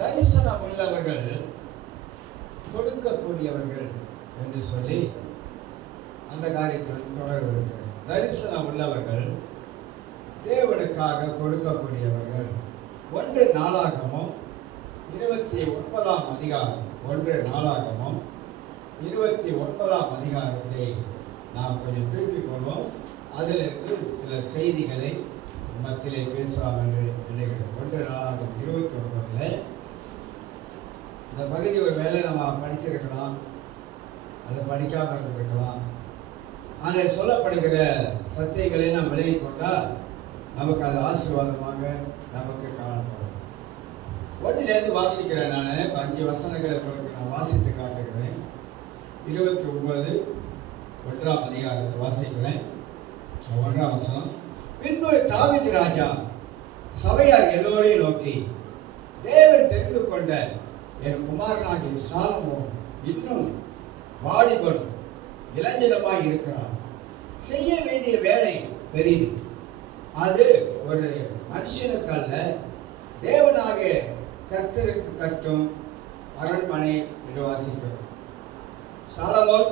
தரிசனம் உள்ளவர்கள் கொடுக்கக்கூடியவர்கள் என்று சொல்லி அந்த காரியத்தில் தொடர்பு இருக்கிறது. தரிசனம் உள்ளவர்கள் தேவனுக்காக கொடுக்கக்கூடியவர்கள். 1 நாளாகமம் 29ஆம் அதிகாரம், 1 நாளாகமம் 29ஆம் அதிகாரத்தை நாம் கொஞ்சம் திருப்பிக் கொள்வோம். அதிலிருந்து சில செய்திகளை மத்தியிலே பேசலாம் என்று நினைக்கிறேன். 1 நாளாகமம் 29 இந்த பகுதி ஒரு வேளை நம்ம படிச்சிருக்கலாம், அதை படிக்காமல் இருந்திருக்கலாம். அதில் சொல்லப்படுகிற சத்தியங்களை நாம் விலகிக் கொண்டால் நமக்கு அது ஆசீர்வாதமாக நமக்கு காணப்படும். 1லேருந்து வாசிக்கிறேன். நான் 5 வசனங்களை உங்களுக்கு நான் வாசித்து காட்டுகிறேன். 29 1ஆம் அதிகாரத்தை வாசிக்கிறேன். 1ஆம் வசனம். பின்பு தாவீது ராஜா சபையார் எல்லோரையும் நோக்கி, தேவன் தெரிந்து கொண்ட என் குமாரனாகிய சாலமோன் இன்னும் வாலிபனும் இளைஞனுமாய் இருக்கிறான். செய்ய வேண்டிய வேலை பெரிது. அது ஒரு மனுஷனுக்கு அல்ல, தேவனாகிய கர்த்தருக்கு கட்டும் அரண்மனை என்று வாசிக்கிறோம். சாலமோன்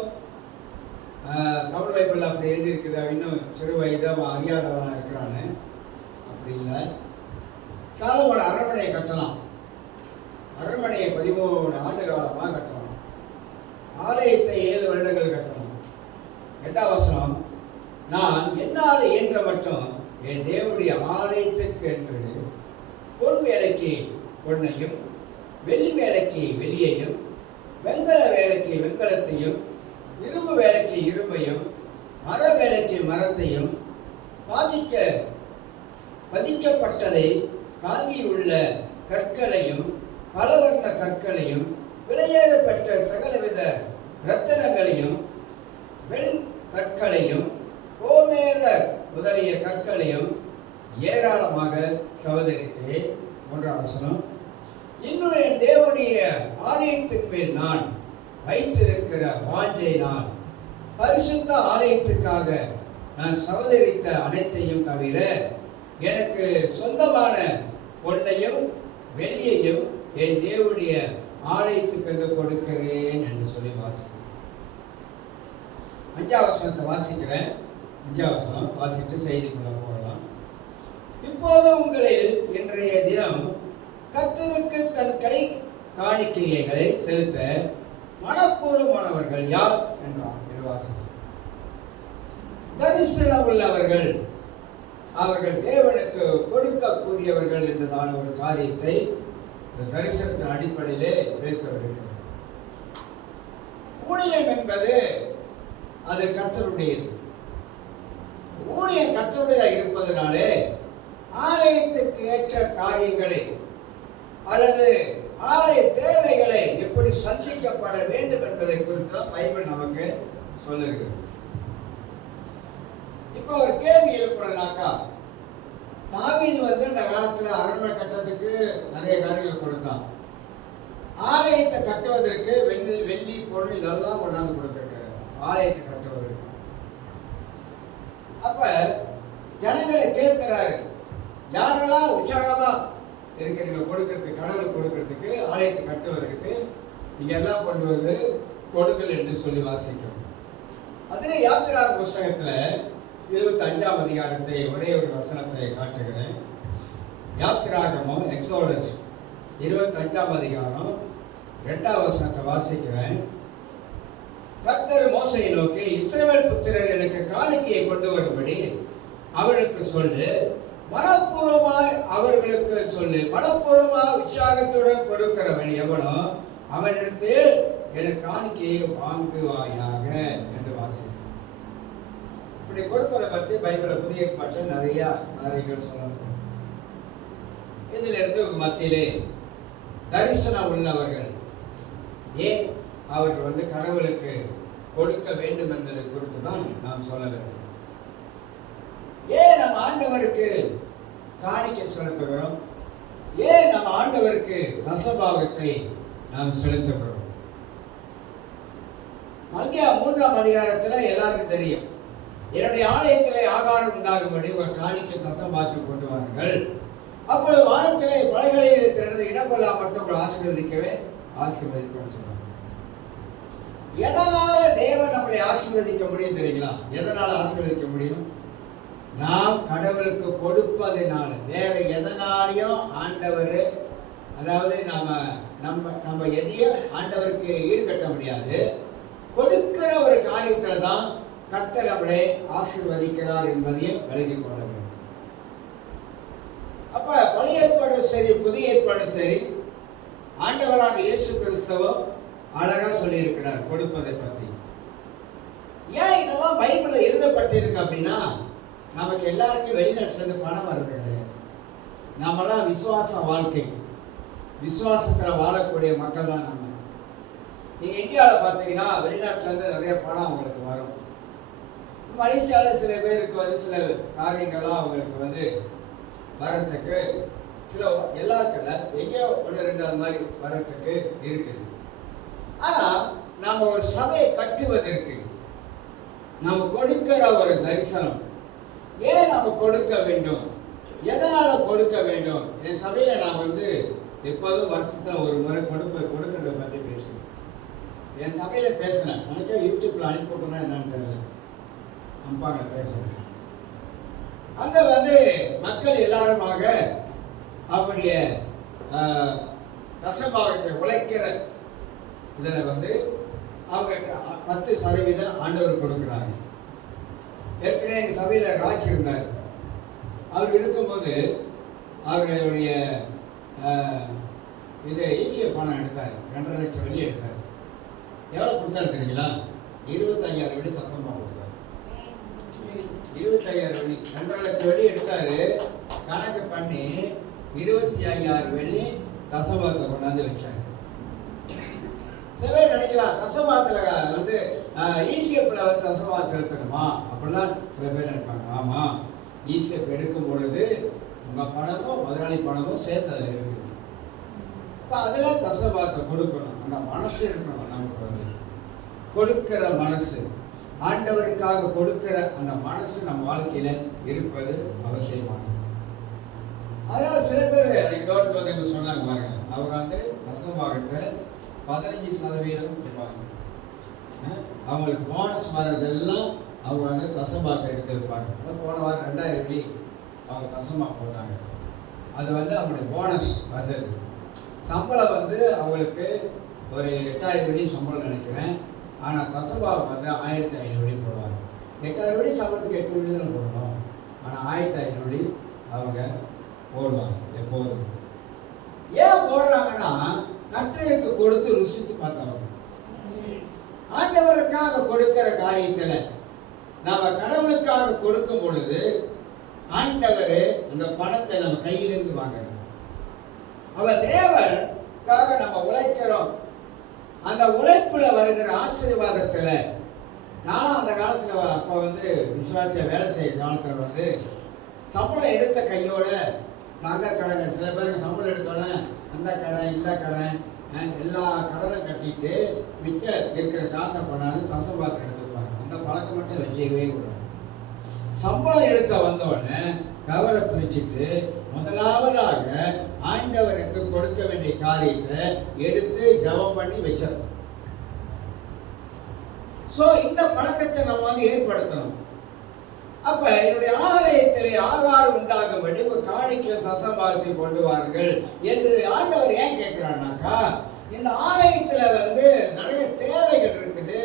தமிழ் பைபிள் அப்படி எழுதியிருக்குது, இன்னும் சிறு வயது அவன் அறியாதவனாக இருக்கிறான்னு. அப்படி இல்லை. சாலமோன் அரண்மனையை கட்டலாம். அரண்மனையை 13 ஆண்டு காலமாக கட்டலாம். ஆலயத்தை 7 வருடங்கள் கட்டணும். 2ஆம் வசனம். நான் என்னால் இயன்ற மட்டும் என் தேவனுடைய ஆலயத்துக்கு என்று பொன் வேலைக்கு பொன்னையும், வெள்ளி வேலைக்கு வெள்ளியையும், வெண்கல வேலைக்கு வெண்கலத்தையும், இரும்பு வேலைக்கு இரும்பையும், மர வேலைக்கு மரத்தையும், பதிக்கப்பட்டதை காந்தியுள்ள கற்களையும், பலவர்ண கற்களையும், விலையேறப்பட்ட சகலவித இரத்தனங்களையும், வெண் கற்களையும், கோமேத முதலிய கற்களையும் ஏராளமாக சவதரித்தேன். 3ஆம் வசனம். இன்னும் என் தேவனுடைய ஆலயத்தின் மேல் நான் வைத்திருக்கிற வாஞ்சையினால் பரிசுத்த ஆலயத்துக்காக நான் சவதரித்த அனைத்தையும் தவிர எனக்கு சொந்தமான பொன்னையும் வெள்ளியையும் என் தேவனுடைய ஆலயத்துக்கு கொடுக்கிறேன் என்று சொல்லி வாசிக்கிறேன். 5ஆம் வசனத்தை வாசிக்கிறேன். 5ஆம் வசனம் வாசிட்டு செய்திக்குள்ள போகலாம். இப்போது உங்களில் இன்றைய தினம் கர்த்தருக்கு தன் கை காணிக்கைகளை செலுத்த மனப்பூர்வமானவர்கள் யார் என்றார் என்று வாசிக்கிறேன். தரிசனம் உள்ளவர்கள், அவர்கள் தேவனுக்கு கொடுக்கக்கூடியவர்கள் என்றதான ஒரு காரியத்தை இந்த தரிசனத்தின் அடிப்படையிலே பேசவிருக்கிறது. ஊழியம் என்பது அது கர்த்தருடையது. ஊழியம் கர்த்தருடையதாக இருப்பதனாலே ஆலயத்துக்கு ஏற்ற காரியங்களை அல்லது ஆலய தேவைகளை எப்படி சந்திக்கப்பட வேண்டும் என்பதை குறித்து பைபிள் நமக்கு சொல்லுகிறது. இப்போ ஒரு கேள்வி எழுப்புறனாக்கா, தாவீது அந்த காலத்தில் அரண்மனை கட்டுறதுக்கு நிறைய காரியங்களை கொடுத்தான். ஆலயத்தை கட்டுவதற்கு வெள்ளி பொருள் இதெல்லாம் கொண்டாந்து கொடுத்துருக்காரு ஆலயத்தை கட்டுவதற்கு. அப்ப ஜனங்களை கேட்கிறாரு, யாரெல்லாம் உற்சாகமா இருக்கிறீங்களோ கொடுக்கறதுக்கு, கடவுளுக்கு கொடுக்கறதுக்கு, ஆலயத்தை கட்டுவதற்கு நீங்க எல்லாம் கொண்டு வந்து கொடுங்கள் என்று சொல்லி வாசிக்கிறோம். அதிலே யாத்திராகம புஸ்தகத்துல 25ஆம் அதிகாரத்தை ஒரே ஒரு வசனத்தை காட்டுகிறேன். யாத்திராகமம் எக்ஸோடஸ் 25ஆம் அதிகாரம் 2ஆம் வசனத்தை வாசிக்கிறேன். கர்த்தர் மோசேயை நோக்கி, இஸ்ரவேல் புத்திரர் எனக்கு காணிக்கையை கொண்டு வரும்படி அவர்களுக்கு சொல்லு, மனப்பூர்வமாய் அவர்களுக்கு சொல்லு, மனப்பூர்வமாய் உற்சாகத்துடன் கொடுக்கிறவன் எவனோ அவனிடத்தில் எனக்கு காணிக்கையை வாங்குவாயாக என்று வாசிக்கிறேன். இப்படி கொடுப்பதை பற்றி பைபிள புதிய ஏற்பாட்டில் நிறைய காரியங்கள் சொல்லப்படும். இதிலிருந்து மத்தியிலே தரிசனம் உள்ளவர்கள் ஏன் அவர்கள் கடவுளுக்கு கொடுக்க வேண்டும் என்பதை குறித்து தான் நாம் சொல்ல வேண்டும். ஏன் நம்ம ஆண்டவருக்கு காணிக்கை செலுத்துகிறோம்? ஏன் நம்ம ஆண்டவருக்கு தசபாகத்தை நாம் செலுத்துகிறோம்? மல்கியா 3ஆம் அதிகாரத்துல எல்லாருக்கும் தெரியும், என்னுடைய ஆலயத்திலே ஆகாரம் உண்டாகும்படி ஒரு காணிக்கை தசபாகத்தை கொண்டு வாருங்கள், அப்பொழுது வானத்திலே பலகைகளில் திரண்டு மட்டுமல்ல மற்றவங்களை ஆசீர்வதிப்பேன்னு சொல்றாங்க. எதனால தேவன் நம்மளை ஆசீர்வதிக்க முடியும் தெரியுங்களா? எதனால ஆசீர்வதிக்க முடியும்? நாம் கடவுளுக்கு கொடுப்பதனால. வேற எதனாலையும் ஆண்டவர், அதாவது நம்ம எதையும் ஆண்டவருக்கு ஈடுகட்ட முடியாது. கொடுக்கிற ஒரு காரியத்துல தான் கர்த்தர் நம்மளை ஆசீர்வதிக்கிறார் என்பதையும் விளங்கிக் கொள்ள வேண்டும். அப்ப பழைய ஏற்பாடும் சரி புதிய ஏற்பாடும் சரி, ஆண்டவராக இயேசு கிறிஸ்துவும் அழகா சொல்லி இருக்கிறார் கொடுப்பதை பத்தி. ஏன் இதெல்லாம் பைபிள்ல எழுதப்பட்டிருக்கு அப்படின்னா, நமக்கு எல்லாருக்கும் வெளிநாட்டுல இருந்து பணம் வர்றது கிடையாது. நாமெல்லாம் விசுவாச வாழ்க்கை, விசுவாசத்துல வாழக்கூடிய மக்கள் தான் நம்ம. நீங்க இந்தியாவில் பார்த்தீங்கன்னா வெளிநாட்டுல இருந்து நிறைய பணம் அவங்களுக்கு வரும். மலேசியாவில் சில பேருக்கு சில காரியங்கள்லாம் அவங்களுக்கு வர்றதுக்கு சில எல்லாருக்கும் எங்கேயோ ஒன்று ரெண்டு அந்த மாதிரி வர்றதுக்கு இருக்குது. ஆனா நாம ஒரு சபையை கட்டுவதற்கு நாம கொடுக்கிற ஒரு தரிசனம், ஏன் நம்ம கொடுக்க வேண்டும், எதனால கொடுக்க வேண்டும்? என் சபையில நான் எப்போதும் வருஷத்துல ஒரு முறை கொடுக்கறத பத்தி பேசுவேன். என் சபையில பேசினேன், எனக்கே யூடியூப்ல அனுப்பி விட்டுனா என்னன்னு தெரியல, அம்பாங்க பேசுறேன். அங்க மக்கள் எல்லாருமாக அவருடைய தசபாகத்தை உழைக்கிற இதில் அவங்க 10% ஆண்டவர் கொடுக்குறாங்க. ஏற்கனவே எங்கள் சபையில் ராஜ் இருந்தார். அவர் இருக்கும்போது அவருடைய EPF பணம் எடுத்தார். 2.5 லட்சம் வெள்ளி எடுத்தார். எவ்வளோ கொடுத்தாரு தெரியுங்களா? 25,000 வெள்ளி தசமாக கொடுத்தாரு. 25,000 வெள்ளி, 2.5 லட்சம் வெள்ளி எடுத்தாரு. கணக்கு பண்ணி 25,000 வெள்ளி தசபாகத்தை கொண்டாந்து வச்சாரு. சில பேர் நினைக்கலாம் தசபாகத்தில் EPFல தசபாகம் செலுத்தணுமா அப்படிலாம் சில பேர் நினைப்பாங்க. ஆமா, EPF எடுக்கும் பொழுது உங்க பணமும் முதலாளி பணமும் சேர்ந்து அதில் இருக்குது. இப்போ அதில் தசபாகத்தை கொடுக்கணும். அந்த மனசு இருக்கணும் நமக்கு, கொடுக்கிற மனசு, ஆண்டவருக்காக கொடுக்கிற அந்த மனசு நம்ம வாழ்க்கையில இருப்பது அவசியமானது. அதனால சில பேர் எனக்கு டோரத்து சொன்னாங்க பாருங்க, அவங்க தசபாகத்தை 15% கொடுப்பாங்க. அவங்களுக்கு போனஸ் வர்றதெல்லாம் அவங்க தசபாகத்தை எடுத்து வைப்பாங்க. போன வாரம் 2,000 வெள்ளி அவங்க தசமாக போட்டாங்க. அது அவங்களுடைய போனஸ் வந்தது. சம்பளம் அவங்களுக்கு ஒரு 8,000 வெள்ளி சம்பளம் நினைக்கிறேன். ஆனால் தசபாகம் 1,500 வெள்ளி போடுவாங்க. 8,000 வெள்ளி சம்பளத்துக்கு 8 வெள்ளி தான் போடணும். ஆனால் 1,500 வெள்ளி அவங்க போடுவாங்க எப்போதும். ஏன் போடுறாங்கன்னா, கர்த்தருக்கு கொடுத்து ருசித்து பார்த்தவங்க. ஆண்டவருக்காக கொடுக்கிற காரியத்தில் நாம கடவுளுக்காக கொடுக்கும் பொழுது ஆண்டவர் அந்த பணத்தை நம்ம கையிலிருந்து வாங்கணும். அவ தேவனுக்காக நம்ம உழைக்கிறோம். அந்த உழைப்புல வருகிற ஆசீர்வாதத்துல, நானும் அந்த காலத்துல அப்போ விசுவாசிய வேலை செய்யற காலத்துல சம்பளம் எடுத்த கையோட தங்க கடன், சில பேருக்கு சம்பளம் எடுத்தோட அந்த கடன் இந்த கடன் எல்லா கடனும் கட்டிட்டு மிச்சம் இருக்கிற காசை பண்ணாது தசபாகத்தை எடுத்துப்பாங்க. அந்த பழக்கம் மட்டும் வச்சுக்கவே கூடாது. சம்பளம் எடுத்த வந்தோடனே கவரை பிரிச்சுட்டு முதலாவதாக ஆண்டவருக்கு கொடுக்க வேண்டிய காரியத்தை எடுத்து ஜெபம் பண்ணி வச்சிடணும். சோ இந்த பழக்கத்தை நம்ம ஏற்படுத்தணும். அப்ப என்னுடைய ஆலயத்திலே ஆகாரம் உண்டாகும்படி காணிக்கை தசபாகத்தை கொண்டு வாருங்கள் என்று ஆண்டவர் ஏன் கேட்கிறான்னாக்கா, இந்த ஆலயத்துல நிறைய தேவைகள் இருக்குது.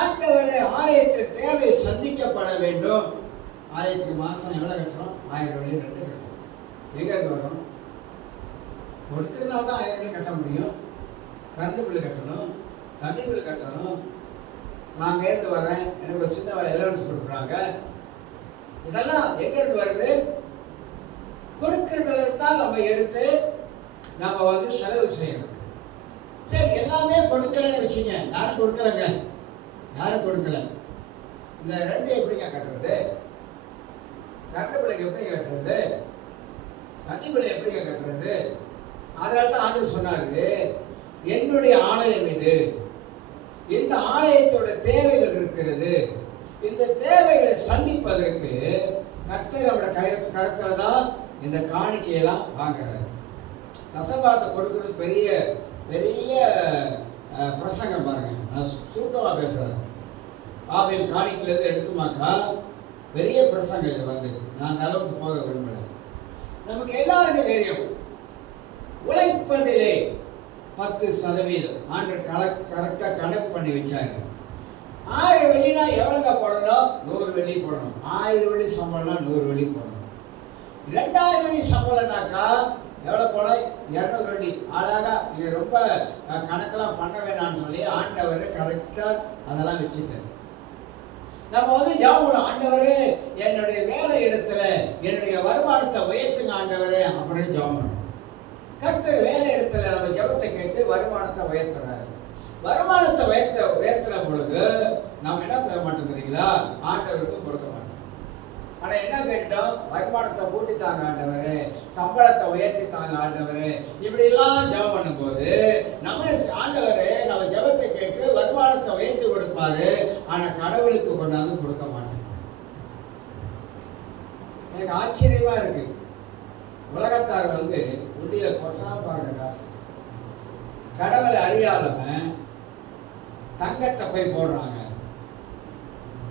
ஆண்டவர் ஆலயத்தில் தேவை சந்திக்கப்பட வேண்டும். ஆலயத்துக்கு மாசம் எவ்வளவு கட்டுறோம்? 1000 வெள்ளி 2 கட்டுறோம். எங்க இருந்து வரும்? கொடுக்கறதுனால தான் 1000 வெள்ளி கட்ட முடியும். கரண்ட் பில்லு கட்டணும், தண்ணி பில்லு கட்டணும். நான் இருந்து வரேன், எனக்கு ஒரு சின்ன வேலை எலவன்ஸ் கொடுக்குறாங்க. இதெல்லாம் எங்க இருந்து வருது? கொடுக்கறதுல தான் நம்ம எடுத்து நம்ம செலவு செய்யணும். சரி, எல்லாமே கொடுக்கலன்னு வச்சுங்க. யாரும் கொடுக்கலங்க, யாரும் கொடுக்கல. இந்த ரெண்டு எப்படிங்க கட்டுறது? கரண்ட் பில்லுக்கு எப்படிங்க கட்டுறது? தண்ணி பிள்ளை எப்படிங்க கட்டுறது? அதனால தான் ஆண்டவர் சொன்னாரு, என்னுடைய ஆலயம் இது, இந்த ஆலயத்தோட தேவைகள் இருக்கிறது. இந்த தேவைகளை சந்திப்பதற்கு கர்த்தர் அவருடைய கரத்துல தான் இந்த காணிக்கையெல்லாம் வாங்குறாரு. தசபாத்தை கொடுக்கறது பெரிய பெரிய பிரசங்கம் பாருங்க. நான் சுருக்கமாக பேசுகிறேன். ஆபேல் காணிக்கிலேருந்து எடுத்துமாக்கா பெரிய பிரசங்கம். இது வந்து நான் அந்த அளவுக்கு போக விரும்பலை. நமக்கு எல்லாருக்கும் தெரியும், உழைப்பதிலே 10% ஆண்டு கரெக்டாக கணக்கு பண்ணி வச்சாங்க. 1000 வெள்ளினா எவ்வளோங்க போடணும்? 100 வெள்ளி போடணும். 1000 வெள்ளி சம்பளம்னா 100 வெள்ளி போடணும். 2000 வெள்ளி சம்பளம்னாக்கா எவ்வளோ போட? 200 வெள்ளி. அழகா நீங்கள் ரொம்ப கணக்கெல்லாம் பண்ண வேணாம்னு சொல்லி ஆண்டவர் கரெக்டாக அதெல்லாம் வச்சுட்டார். நம்ம வந்து ஜாபம், ஆண்டவரே என்னுடைய வேலை இடத்துல என்னுடைய வருமானத்தை உயர்த்துங்க ஆண்டவரே அப்படின்னு ஜாபம். கர்த்தர் வேலை இடத்துல நம்ம ஜபத்தை கேட்டு வருமானத்தை உயர்த்துறாரு. வருமானத்தை உயர்த்துற பொழுது நம்ம என்ன பண்ண மாட்டோம் தெரியுங்களா? ஆண்டவருக்கு கொடுக்க மாட்டோம். ஆனால் என்ன கேட்டோம்? வருமானத்தை கூட்டி தாங்க ஆண்டவரே, சம்பளத்தை உயர்த்தி தாங்க ஆண்டவரே, இப்படிலாம் ஜபம் பண்ணும்போது நம்ம ஆண்டவரே நம்ம ஜபத்தை கேட்டு வருமானத்தை உயர்த்தி கொடுப்பாரு. ஆனால் கடவுளுக்கு கொண்டாந்து கொடுக்க மாட்டோம். எனக்கு ஆச்சரியமா இருக்கு. உலகத்தார் வந்து உண்டியில கொட்டா பாருங்க காசு. கடவுளை அறியாதவன் தங்கத்தை போய் போடுறாங்க,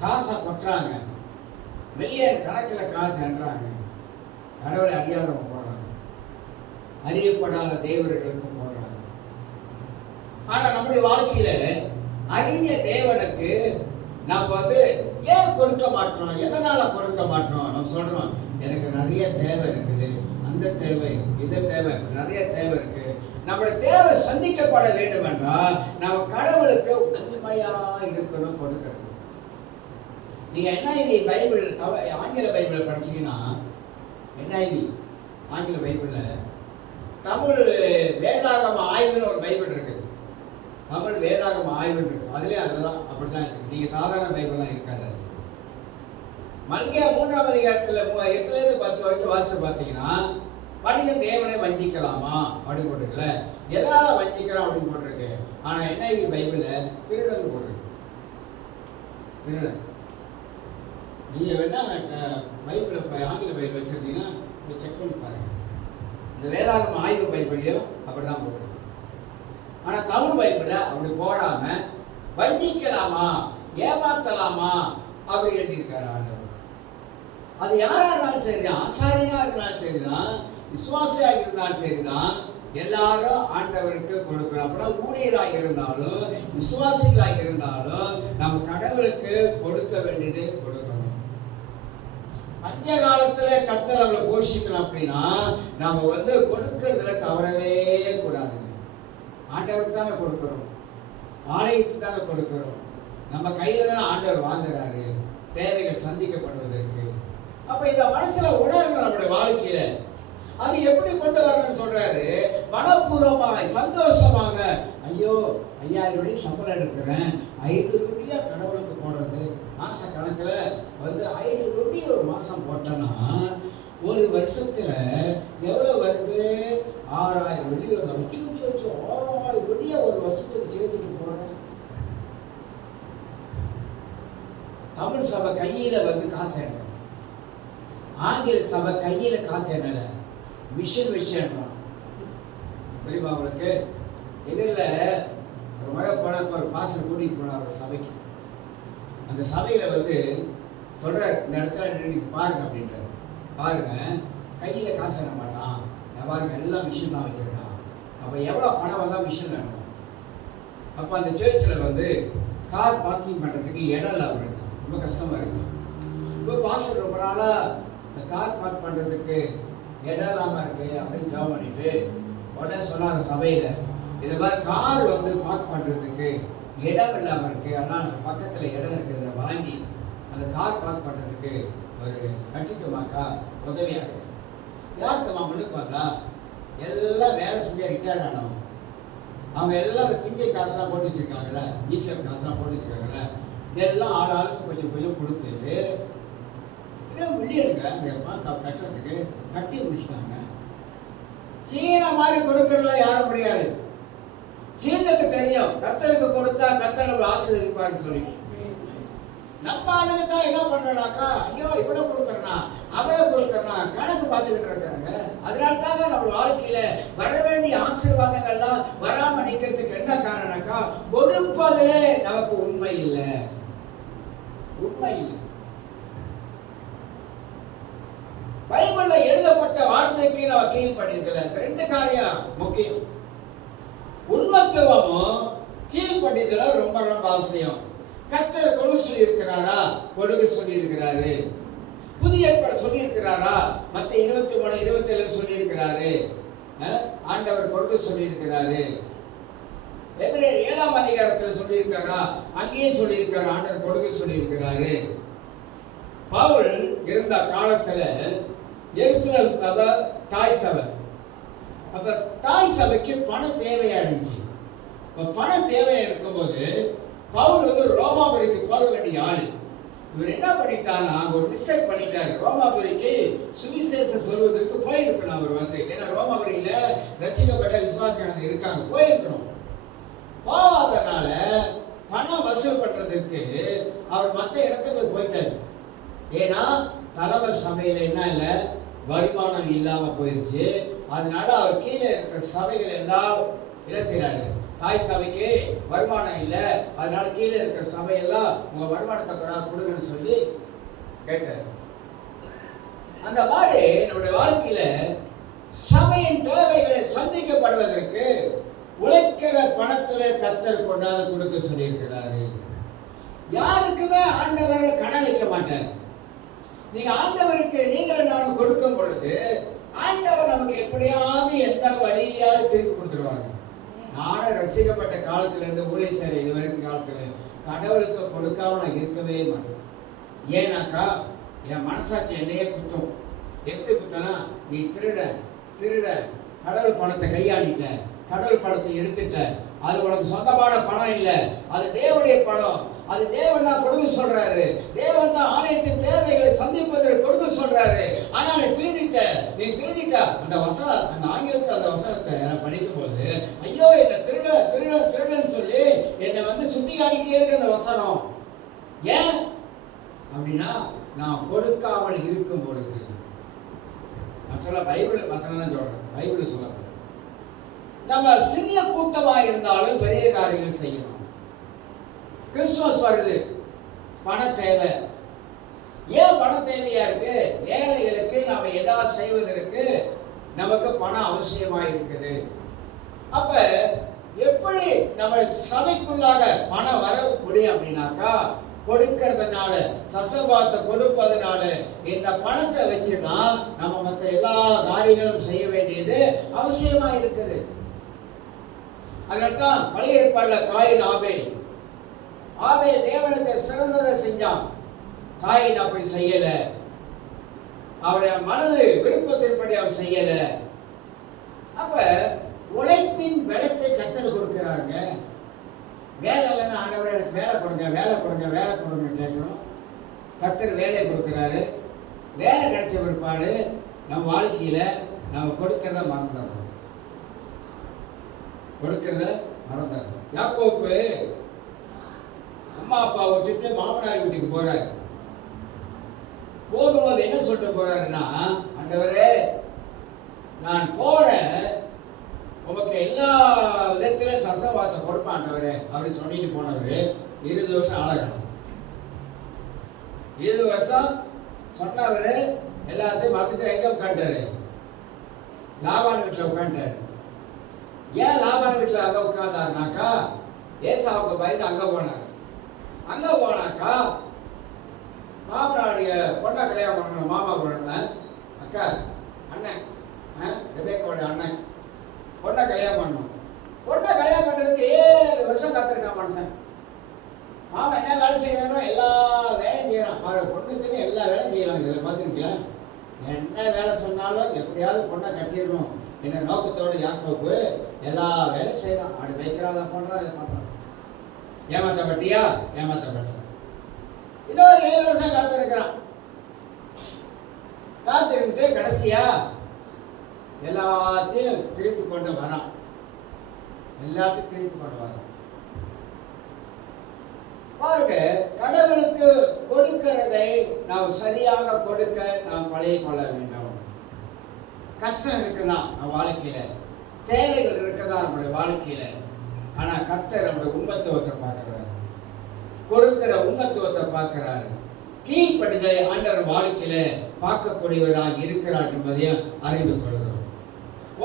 காசை கொட்டுறாங்க, மில்லியன் கணக்கில் காசு என்றாங்க. கடவுளை அறியாதவங்க போடுறாங்க, அறியப்படாத தேவர்களுக்கு போடுறாங்க. ஆனால் நம்முடைய வாழ்க்கையில அறிஞ தேவனுக்கு நம்ம வந்து ஏன் கொடுக்க மாட்டோம்? எதனால கொடுக்க மாட்டோம்? நம்ம சொல்றோம், எனக்கு நிறைய தேவை இருக்குது, அந்த தேவை, இந்த தேவை, நிறைய தேவை இருக்கு. நம்முடைய தேவை சந்திக்கப்பட வேண்டும் என்றால் நம்ம கடவுளுக்கு உண்மையா இருக்கணும் கொடுக்கணும். நீங்க NIV பைபிள் ஆங்கில பைபிள் படிச்சீங்கன்னா, NIV ஆங்கில பைபிள்ல தமிழ் வேதாகம ஆய்வுன்னு ஒரு பைபிள் இருக்குது. தமிழ் வேதாகம ஆய்வு இருக்கு. அதுலேயே அதுதான் அப்படிதான் இருக்கு. நீங்க சாதாரண பைபிள்லாம் இருக்காது. அது மல்கியா 3ஆம் அதிகாரத்தில் 8லேருந்து 10 வரைக்கும் வாசித்து பார்த்தீங்கன்னா, மனிதன் தேவனை வஞ்சிக்கலாமா அப்படின்னு போட்டிருக்குல்ல. எதனால வஞ்சிக்கிறான் அப்படின்னு போட்டிருக்கு. ஆனால் NIV பைபிளில் திருடன் போட்டிருக்கு. திருடன். நீங்கள் வேணா பைபிளை ஆங்கில பைபிள் வச்சுருந்தீங்கன்னா செக் பண்ணி பாருங்கள். இந்த வேதாகம ஆய்வு பைபிள்லையும் அப்படி தான் போட்டிருக்கு. ஆனால் தமிழ் பைபிளில் அப்படி போடாமல் வஞ்சிக்கலாமா, ஏமாத்தலாமா அப்படி எழுதியிருக்காரு ஆண்டவர். அது யாராக இருந்தாலும் சரிதான், ஆசாரியனாக இருந்தாலும் சரிதான், விசுவாசியாக இருந்தாலும் சரிதான், எல்லாரும் ஆண்டவருக்கு கொடுக்கணும். அப்படின்னா ஊழியராக இருந்தாலும் விசுவாசிகளாக இருந்தாலும் நம்ம கடவுளுக்கு கொடுக்க வேண்டியது கொடுக்கணும். பஞ்ச காலத்துல கர்த்தர் அவளை போஷிக்கணும் அப்படின்னா நம்ம வந்து கொடுக்கறதுல தவறவே கூடாதுங்க. ஆண்டவருக்கு தானே கொடுக்கிறோம், ஆலயத்துக்கு தானே கொடுக்கிறோம், நம்ம கையில தானே ஆண்டவர் வாங்குறாரு தேவைகள் சந்திக்கப்படுவதற்கு. அப்ப இத மனசுல உணரணும் நம்முடைய வாழ்க்கையில. அது எப்படி கொண்டு வரணும்னு சொல்றாரு? மனப்பூர்வமாக சந்தோஷமாக, ஐயோ 5000 வெள்ளி சம்பளம் எடுக்கிறேன், 500 வெள்ளியா கடவுளுக்கு போடுறது, மாச கணக்குல வந்து 500 வெள்ளி ஒரு மாசம் போட்டோன்னா ஒரு வருஷத்துல எவ்வளவு வருது? 6000 வெள்ளி வருது. வச்சு 6000 வெள்ளியா ஒரு வருஷத்துக்கு சேர்த்துட்டு போறேன். தமிழ் சபை கையில வந்து காசு எண்ணணும், ஆங்கில சபை கையில காசு எண்ணல, மிஷின் வச்சு எண்ணணும். புரியுமா உங்களுக்கு? எதிரில் ஒரு முறை போன ஒரு பாசல் கூட்டிகிட்டு போனார் ஒரு சபைக்கு. அந்த சபையில் வந்து சொல்கிறார், இந்த இடத்துல நீங்கள் பாருங்க அப்படின்றார். பாருங்க, கையில் காசு எண்ண மாட்டான், பாருங்க எல்லாம் மிஷின் தான் வச்சுருக்கான். அப்போ எவ்வளோ பணம் வந்தால் மிஷின் வேணும். அப்போ அந்த சர்ச்சில் வந்து கார் பார்க்கிங் பண்ணுறதுக்கு இடம் இல்லாமல் இருந்துச்சு, ரொம்ப கஷ்டமாக இருந்துச்சு. இப்போ பாசல் ரொம்ப நாளாக இந்த கார் பார்க் பண்ணுறதுக்கு இடம் இல்லாமல் இருக்குது அப்படின்னு ஜெபம் பண்ணிட்டு உடனே சொன்னாங்க சபையில், இது மாதிரி கார் வந்து பார்க் பண்ணுறதுக்கு இடம் இல்லாமல் இருக்குது, ஆனால் பக்கத்தில் இடம் இருக்கிறத வாங்கி அந்த கார் பார்க் பண்ணுறதுக்கு ஒரு கட்டிட்டுமாக்கா உதவியாக இருக்குது. யாருக்குமா முன்னுக்கு வந்தா? எல்லாம் வேலை செஞ்சு ரிட்டையர்ட் ஆனவங்க. அவங்க எல்லாம் அந்த பிஞ்சை காசுலாம் போட்டு வச்சுருக்காங்கல்ல, EFM காசுலாம் போட்டு வச்சுருக்காங்கல்ல, இதெல்லாம் ஆளுக்கு கொஞ்சம் கொஞ்சம் கொடுத்து மில்லியனுங்க கட்டுறதுக்கு கட்டி முடிச்சுட்டாங்க. சீன மாதிரி கொடுக்கறதுல யாரும் முடியாது. சீனுக்கு தெரியும் கர்த்தருக்கு கொடுத்தா கர்த்தர் ஆசீர்வதிப்பாருன்னு சொல்லிட்டு. நம்ம ஆளுங்க தான் என்ன பண்றானாக்கா, ஐயோ இவ்வளவு கொடுக்கறனா அவ்வளவு கொடுக்கறனா கணக்கு பார்த்துக்கிட்டு இருக்காங்க. அதனால தாங்க நம்ம வாழ்க்கையில வர வேண்டிய ஆசீர்வாதங்கள்லாம் வராம நிக்கிறதுக்கு என்ன காரணம்னாக்கா, கொடுப்பதிலே நமக்கு உண்மை இல்லை. பைபிள்ல எழுதப்பட்ட வார்த்தைக்கு நம்ம கீழ்படிதல், இந்த ரெண்டு காரியம் முக்கியம். உண்மத்துவமும் கீழ்படிதலும் ரொம்ப ரொம்ப அவசியம். கர்த்தர் கொடுக்க சொல்லி இருக்கிறாரா, கொடுக்க சொல்லி இருக்கிறாரு. புதிய ஏற்பாடு சொல்லி இருக்கிறாரா, மத்த 23:27 சொல்லி இருக்கிறாரு. ஆண்டவர் கொடுக்க சொல்லி இருக்கிறாரு. எபிரேயர் 7ஆம் அதிகாரத்தில் சொல்லி இருக்காரா, அங்கேயே சொல்லி இருக்காரு ஆண்டவர் கொடுக்க சொல்லி இருக்கிறாரு. பவுல் இருந்த காலத்துல எருசலேம் சபை தாய் சபை. அப்ப தாய் சபைக்கு பணம் தேவையா இருந்துச்சு. இப்ப பணம் தேவையா இருக்கும்போது பவுல் வந்து ரோமாபுரிக்கு போக வேண்டிய ஆளு. இவர் என்ன பண்ணிட்டானா, ஒரு மிஸ்டேக் பண்ணிட்டாரு. ரோமாபுரிக்கு சுவிசேஷம் சொல்வதற்கு போயிருக்கணும் அவர் வந்து. ஏன்னா ரோமாபுரியில ரட்சிக்கப்பட்ட விசுவாசிகள் இருக்காங்க, போயிருக்கணும். போகாதனால பணம் வசூல் பண்றதுக்கு அவர் மற்ற இடத்துக்கு போயிட்டாரு. ஏன்னா தலைமை சபையில என்ன இல்லை, வருமானம் இல்லாம போயிருச்சு. அதனால அவர் கீழே இருக்கிற சபைகள் எல்லாம் என்ன செய்யறாரு, தாய் சபைக்கு வருமானம் இல்லை, அதனால கீழே இருக்கிற சபையெல்லாம் உங்க வருமானத்தை கூட கொடுங்கன்னு சொல்லி கேட்டார். அந்த மாதிரி நம்முடைய வாழ்க்கையில சபையின் தேவைகளை சந்திக்கப்படுவதற்கு உழைக்கிற பணத்துல கர்த்தர் கொண்டாந்து கொடுக்க சொல்லி இருக்கிறாரு. யாருக்குமே ஆண்டவரை கடன் வைக்க மாட்டார். நீங்க ஆண்டவருக்கு நீங்கள் நானும் கொடுக்கும் பொழுது ஆண்டவர் நமக்கு எப்படியாவது எந்த வழியிலாவது திருப்பி கொடுத்துருவாங்க. நானும் ரட்சிக்கப்பட்ட காலத்துல இருந்து ஊழிய சேர இது வரைக்கும் காலத்துல கடவுளுக்கு கொடுக்காம நான் இருக்கவே மாட்டேன். ஏன்னாக்கா என் மனசாட்சி என்னையே குத்தும். எப்படி குத்தனா, நீ திருட கடவுள் பணத்தை கையாடிட்ட, கடவுள் பணத்தை எடுத்துட்ட, அது உனக்கு சொந்தமான பணம் இல்லை, அது தேவனுடைய பணம், அது தேவன் தான் கொடுக்க சொல்றாரு, தேவன் தான் ஆலயத்தின் தேவைகளை சந்திப்பதற்கு கொடுக்க சொல்றாரு. ஆனா நீ திருடிட்ட அந்த வசனம், அந்த ஆங்கிலத்தில் அந்த வசனத்தை படிக்கும் போது ஐயோ என்ன திருடன்னு சொல்லி என்னை வந்து சுட்டி காட்டிக்கிட்டே இருக்க அந்த வசனம். ஏன் அப்படின்னா நான் கொடுக்காமல் இருக்கும் பொழுது, ஆக்சுவலா பைபிள் வசனம் தான் சொல்றேன், பைபிள் சொல்ல நம்ம சிறிய கூட்டமாக இருந்தாலும் பெரிய காரியங்கள் செய்யணும். கிறிஸ்துமஸ் வருது, பண தேவை. ஏன் பண தேவையா இருக்கு? வேலைகளுக்கு நாம ஏதாவது செய்வதற்கு நமக்கு பணம் அவசியமா இருக்குது. அப்ப எப்படி நம்ம சபைக்குள்ளாக பணம் வர முடியும் அப்படின்னாக்கா, கொடுக்கறதுனால, சசபாத்தை கொடுப்பதனால, இந்த பணத்தை வச்சுதான் நம்ம மற்ற எல்லா காரியங்களும் செய்ய வேண்டியது அவசியமா இருக்குது. அதனால்தான் பழைய ஏற்பாடுல காயின் ஆபேல் தேவனுக்கு சிறந்ததை செஞ்சான். காயின் அப்படி செய்யல, அவருடைய மனது விருப்பத்தின்படி அவர் செய்யல. அப்ப உழைப்பின் பலத்தை கர்த்தர் கொடுக்கிறாங்க. வேலை இல்லைன்னா ஆண்டவர் எனக்கு வேலை கொடுங்க கேட்கிறோம். கர்த்தர் வேலை கொடுக்கிறாரு. வேலை கிடைச்ச பிற்பாடு நம்ம வாழ்க்கையில நம்ம கொடுக்கறத மறந்துடுறோம். யாக்கோப்பு அம்மா அப்பா விட்டுட்டு மாமனார் வீட்டுக்கு போறாரு. போகும்போது என்ன சொல்லிட்டு போறாருன்னா, ஆண்டவரே நான் போறேன், உமக்கு எல்லா விதத்திலும் சசவாத்தை கொடுப்பேன் ஆண்டவரே அப்படின்னு சொல்லிட்டு போனவரு 20 வருஷம் ஆளகணும். 20 வருஷம் சொன்னவரு எல்லாத்தையும் மறந்துட்டு எங்க உட்காந்துட்டாரு? லாபான் வீட்டில் உட்காந்துட்டாரு. ஏன் லாபான் வீட்டில் அங்கே உட்காந்தாருனாக்கா, ஏசாவுக்கு பயந்து அங்கே போனார். அங்கே போனாக்கா மாமனாருடைய பொண்ணை கல்யாணம் பண்ணணும். மாமா பொண்ணு அக்கா அண்ணன் ரெபேக்காவோட அண்ணன் பொண்ணை கல்யாணம் பண்ணணும். பொண்ணை கல்யாணம் பண்ணுறதுக்கு 7 வருஷம் காத்திருக்கான் மனுஷன். மாமா என்ன வேலை செய்யறாரோ எல்லா வேலையும் செய்யறான். பொண்ணுக்குன்னு எல்லா வேலையும் செய்வாங்க. பார்த்துருக்கீங்களா? என்ன வேலை சொன்னாலும் எப்படியாவது பொண்ணை கட்டிடணும் என்ன நோக்கத்தோடு யாக்கோப்பு எல்லா வேலையும் செய்யறான். அப்படி வைக்கிறாத பண்றான், இதை பண்றான். ஏமாத்தப்பட்டியா? ஏமாத்தப்பட்ட. இன்னொரு 7 வருஷம் காத்திருக்கிறான். காத்திருந்து கடைசியா எல்லாத்தையும் திருப்பி கொண்டு வரான். பாருங்க, கடவுளுக்கு கொடுக்கிறதை நாம் சரியாக கொடுக்க நாம் பழகிக் கொள்ள வேண்டும். கஷ்டம் இருக்குதான் நம்ம வாழ்க்கையில, தேவைகள் இருக்குதான் நம்முடைய வாழ்க்கையில. ஆனா கர்த்தர் நம்முடைய உம்மத்துவத்தை பார்க்கிறார், கொடுக்கிற உம்மத்துவத்தை பார்க்கிறார். கீழ்ப்படிதலை ஆண்டவர் வாழ்க்கையில பார்க்கக்கூடியவராக இருக்கிறார் என்பதையும் அறிந்து கொள்கிறோம்.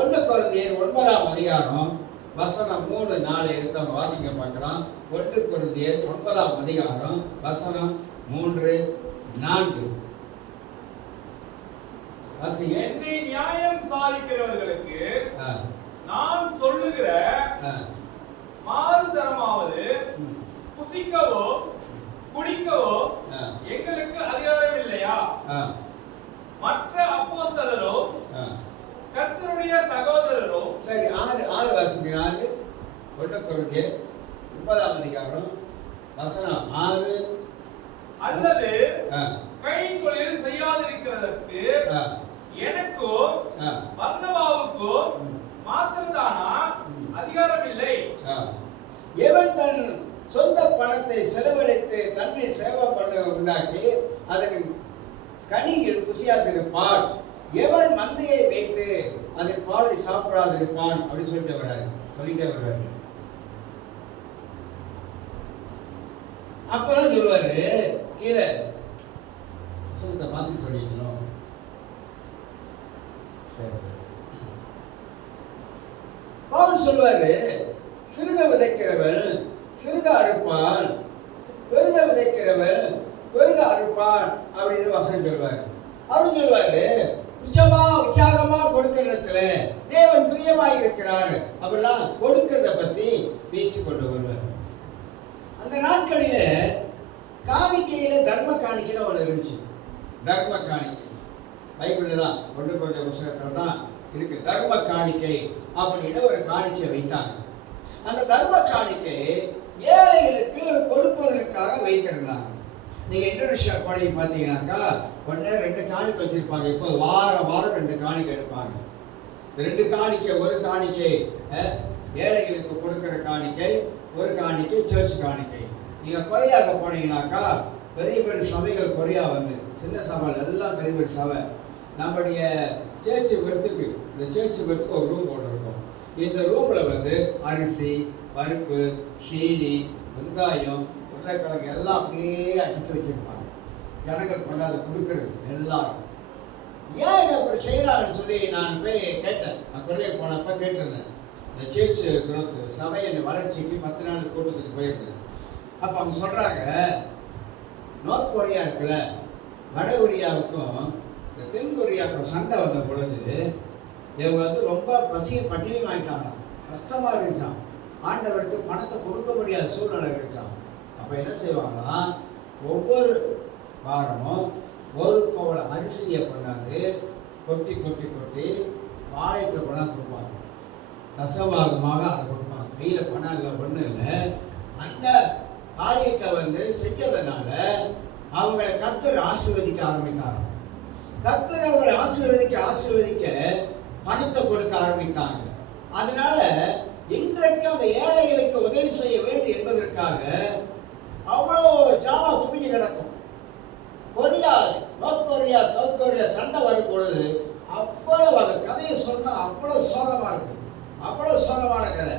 1 கொரிந்தியர் 9ஆம் அதிகாரம் வசனம் 3-4 எடுத்தவங்க வாசிங்க பார்க்கலாம். 1 கொரிந்தியர் 9ஆம் அதிகாரம் வசனம் 3-4 வாசிங்க. என்னை நியாயம் விசாரிக்கிறவர்களுக்கு நான் சொல்லுகிற மாறுதரமாவது புசிக்கவோ குடிக்கவோ எங்களுக்கு அதிகாரம் இல்லையா? மற்ற அப்போஸ்தலரோ கர்த்தருடைய சகோதரரோ. சரி, 6 வாசிங்க. 1 கொரிந்தியர் 9ஆம் அதிகாரம் வசனம் 6. அல்லது கை தொழில் செய்யாதிருக்கிறதற்கு எனக்கோ பர்னபாவுக்கோ மாத்திரம்தானா அதிகாரம் இல்லை? எவன் தன் சொந்த பணத்தை செலவழித்து தன்னை சேவை பண்ண உண்டாக்கி அதன் கனியில் குசியாதிருப்பான், எவன் மந்தையை வைத்து அதன் பாலை சாப்பிடாதிருப்பான் அப்படி சொல்லிட்டே வர்றாரு. அப்பதான் சொல்லுவாரு, கீழே சொல்லுத மாத்தி சொல்லிக்கணும். சரி, பவுல் சொல்லுவாரு, சிறுக விதைக்கிறவன் சிறுக அறுப்பான், பெருக விதைக்கிறவன் பெருக அறுப்பான் அப்படின்னு வசனம் சொல்லுவாரு. அப்படின்னு சொல்லுவாரு, உற்சாகமா கொடுக்கிற இடத்துல தேவன் பிரியமாய் இருக்கிறார் அப்படிலாம் கொடுக்கிறத பத்தி பேசி கொண்டு வருவார். அந்த நாட்களில காணிக்கையில தர்ம காணிக்கைன்னு ஒன்று இருந்துச்சு. தர்ம காணிக்கை பைபிள்ல தான் 1 கொரிந்தியர் புத்தகத்துல தான் இருக்கு. தர்ம காணிக்கை அப்படின்னு ஒரு காணிக்கை வைத்தாங்க. அந்த தர்ம காணிக்கை ஏழைகளுக்கு கொடுப்பதற்காக வைத்திருந்தாங்க. நீங்க இந்தோனேஷியா போய் பார்த்தீங்கன்னாக்கா 1-2 காணிக்கை வச்சிருப்பாங்க. இப்போ வாரம் 2 காணிக்கை எடுப்பாங்க. 2 காணிக்கை, ஒரு காணிக்கை ஏழைகளுக்கு கொடுக்கிற காணிக்கை, ஒரு காணிக்கை சர்ச் காணிக்கை. நீங்க கொரியாக்க போனீங்கன்னாக்கா பெரிய பெரிய சபைகள் கொரியா வந்து சின்ன சபை எல்லாம் பெரிய பெரிய சபை. நம்முடைய சேர்ச்சி பெருத்துக்கு, இந்த சேர்ச்சி பெருத்துக்கு ஒரு ரூம் போட்டிருக்கோம். இந்த ரூம்ல வந்து அரிசி, பருப்பு, சீனி, வெங்காயம், உருளைக்கிழங்கு எல்லாம் அப்படியே அடிக்க வச்சிருப்பாங்க. ஜனங்கள் கொண்டாந்து கொடுக்கறது எல்லாரும். ஏன் இதை அப்படி செய்யறாங்கன்னு சொல்லி நான் போய் கேட்டேன். நான் பெரிய போனப்ப கேட்டிருந்தேன். இந்த சேர்ச் குரோத் சபையின் வளர்ச்சிக்கு 10 நாள் கூட்டத்துக்கு போயிருந்தேன். அப்போ அவங்க சொல்றாங்க, நார்த் கொரியா இருக்குல்ல, வட கொரியாவுக்கும் இந்த தென் கொரியாவுக்கும் சண்டை வந்த பொழுது இவங்க வந்து ரொம்ப பசியை பட்டினியும் ஆயிட்டாங்க. கஷ்டமா இருந்துச்சான். ஆண்டவருக்கு பணத்தை கொடுக்க முடியாத சூழ்நிலை இருந்துச்சான். அப்போ என்ன செய்வாங்கன்னா, ஒவ்வொரு வாரமும் ஒரு கோவலை அரிசியை கொண்டாந்து கொட்டி கொட்டி கொட்டி பாளையத்தில் கொண்டாந்து கொடுப்பாங்க. தசவாகமாக அதை கொடுப்பாங்க. கையில் பணம் இல்லை, ஒன்றும் இல்லை. அந்த காரியத்தை வந்து செஞ்சதுனால அவங்களை கர்த்தர் ஆசீர்வதிக்க ஆரம்பித்தாங்க. கர்த்தர் அவங்களை ஆசீர்வதிக்க பணத்தை கொடுக்க ஆரம்பித்தாங்க. அதனால இன்றைக்கு அந்த ஏழைகளுக்கு உதவி செய்ய வேண்டும் என்பதற்காக அவ்வளோ ஜாமா குமிஞ்சு கிடக்கும். Korea, north Korea, south Korea சண்டை வரும் பொழுது அவ்வளவு அந்த கதையை சொன்னா அவ்வளவு சோகமா இருக்கு. அவ்வளவு சோகமான கதை.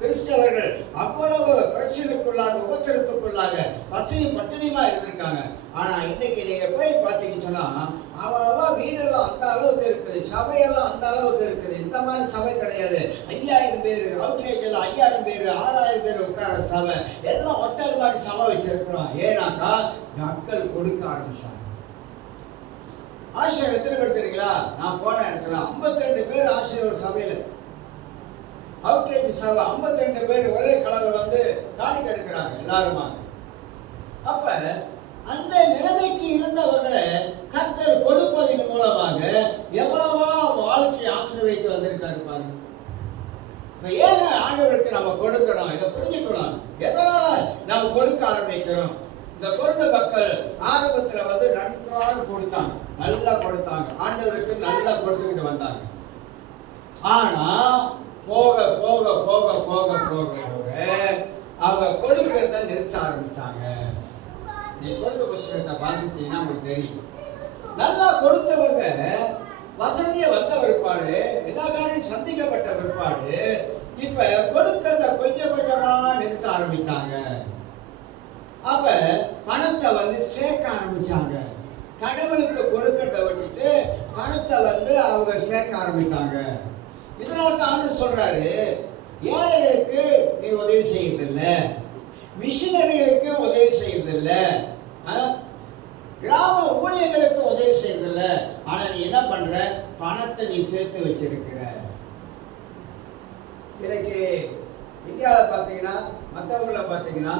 கிறிஸ்தவர்கள் அவ்வளவு பிரச்சனைக்குள்ளாக, உபத்திரத்துக்குள்ளாக, பசியும் பட்டினியுமா இருந்திருக்காங்க. ஆனா இன்னைக்கு நீங்க போய் பார்த்தீங்கன்னு சொன்னா அவ வீடெல்லாம் அந்த அளவுக்கு இருக்குது, சபையெல்லாம் அந்த அளவுக்கு இருக்குது. இந்த மாதிரி சபை கிடையாது. 5000 பேர் அவுட்ரேஜ் எல்லாம் 5000 பேர் 6000 பேர் உட்கார சபை எல்லாம் ஹோட்டல் மாதிரி சபை வச்சிருக்கிறோம். ஏன்னாக்கா மக்கள் கொடுக்க ஆரம்பிச்சாங்க. ஆசிரியர் எத்தனை பேர் தெரியுங்களா? நான் போன இடத்துல 52 பேர் ஆசிரியர் சபையில அவுட்ரேஜ் சபை 52 பேர் ஒரே கலர்ல வந்து காணிக்கை எடுக்கிறாங்க எல்லாருமா. அப்ப அந்த நிலைமைக்கு இருந்தவர்களை கர்த்தர் கொடுப்பதன் மூலமாக எவ்வளவா வாழ்க்கையை ஆசீர்வதித்து வந்திருக்காரு பாருங்க. இப்ப ஏன் ஆண்டவருக்கு நம்ம கொடுக்கணும்? இதை புரிஞ்சுக்கணும். எதனால நம்ம கொடுக்க ஆரம்பிக்கிறோம்? இந்த பொருந்த மக்கள் ஆரம்பத்துல வந்து நன்றாக கொடுத்தாங்க, நல்லா கொடுத்தாங்க, ஆண்டவருக்கு நல்லா கொடுத்துக்கிட்டு வந்தாங்க. ஆனா போக போக போக போக போக போக அவங்க கொடுக்கறத நிறுத்த ஆரம்பிச்சாங்க. ஆரம்பிச்சாங்க. நீ கொடுத்த புஸ்தகத்தை வாசித்தீங்கன்னா உங்களுக்கு தெரியும். நல்லா கொடுத்தவங்க வசதியை வந்த பிற்பாடு, எல்லா காரியம் சந்திக்கப்பட்ட பிற்பாடு, இப்ப கொடுக்கறத கொஞ்சம் கொஞ்சமா நிறுத்த ஆரம்பித்தாங்க. அப்ப பணத்தை வந்து சேர்க்க ஆரம்பிச்சாங்க. கடவுளுக்கு கொடுக்கறத விட்டுட்டு பணத்தை வந்து அவங்க சேர்க்க ஆரம்பித்தாங்க. இதனால தான் சொல்றாரு, ஏழைகளுக்கு நீ உதவி செய்யறதில்ல, மிஷினரிகளுக்கு உதவி செய்யறதில்ல, கிராம ஊழியர்களுக்கு உதவி செய்யறதில்ல. ஆனா நீ என்ன பண்ற? பணத்தை நீ சேர்த்து வச்சிருக்கிற. இன்னைக்கு இந்தியாவில் பார்த்தீங்கன்னா, மற்றவங்களை பார்த்தீங்கன்னா,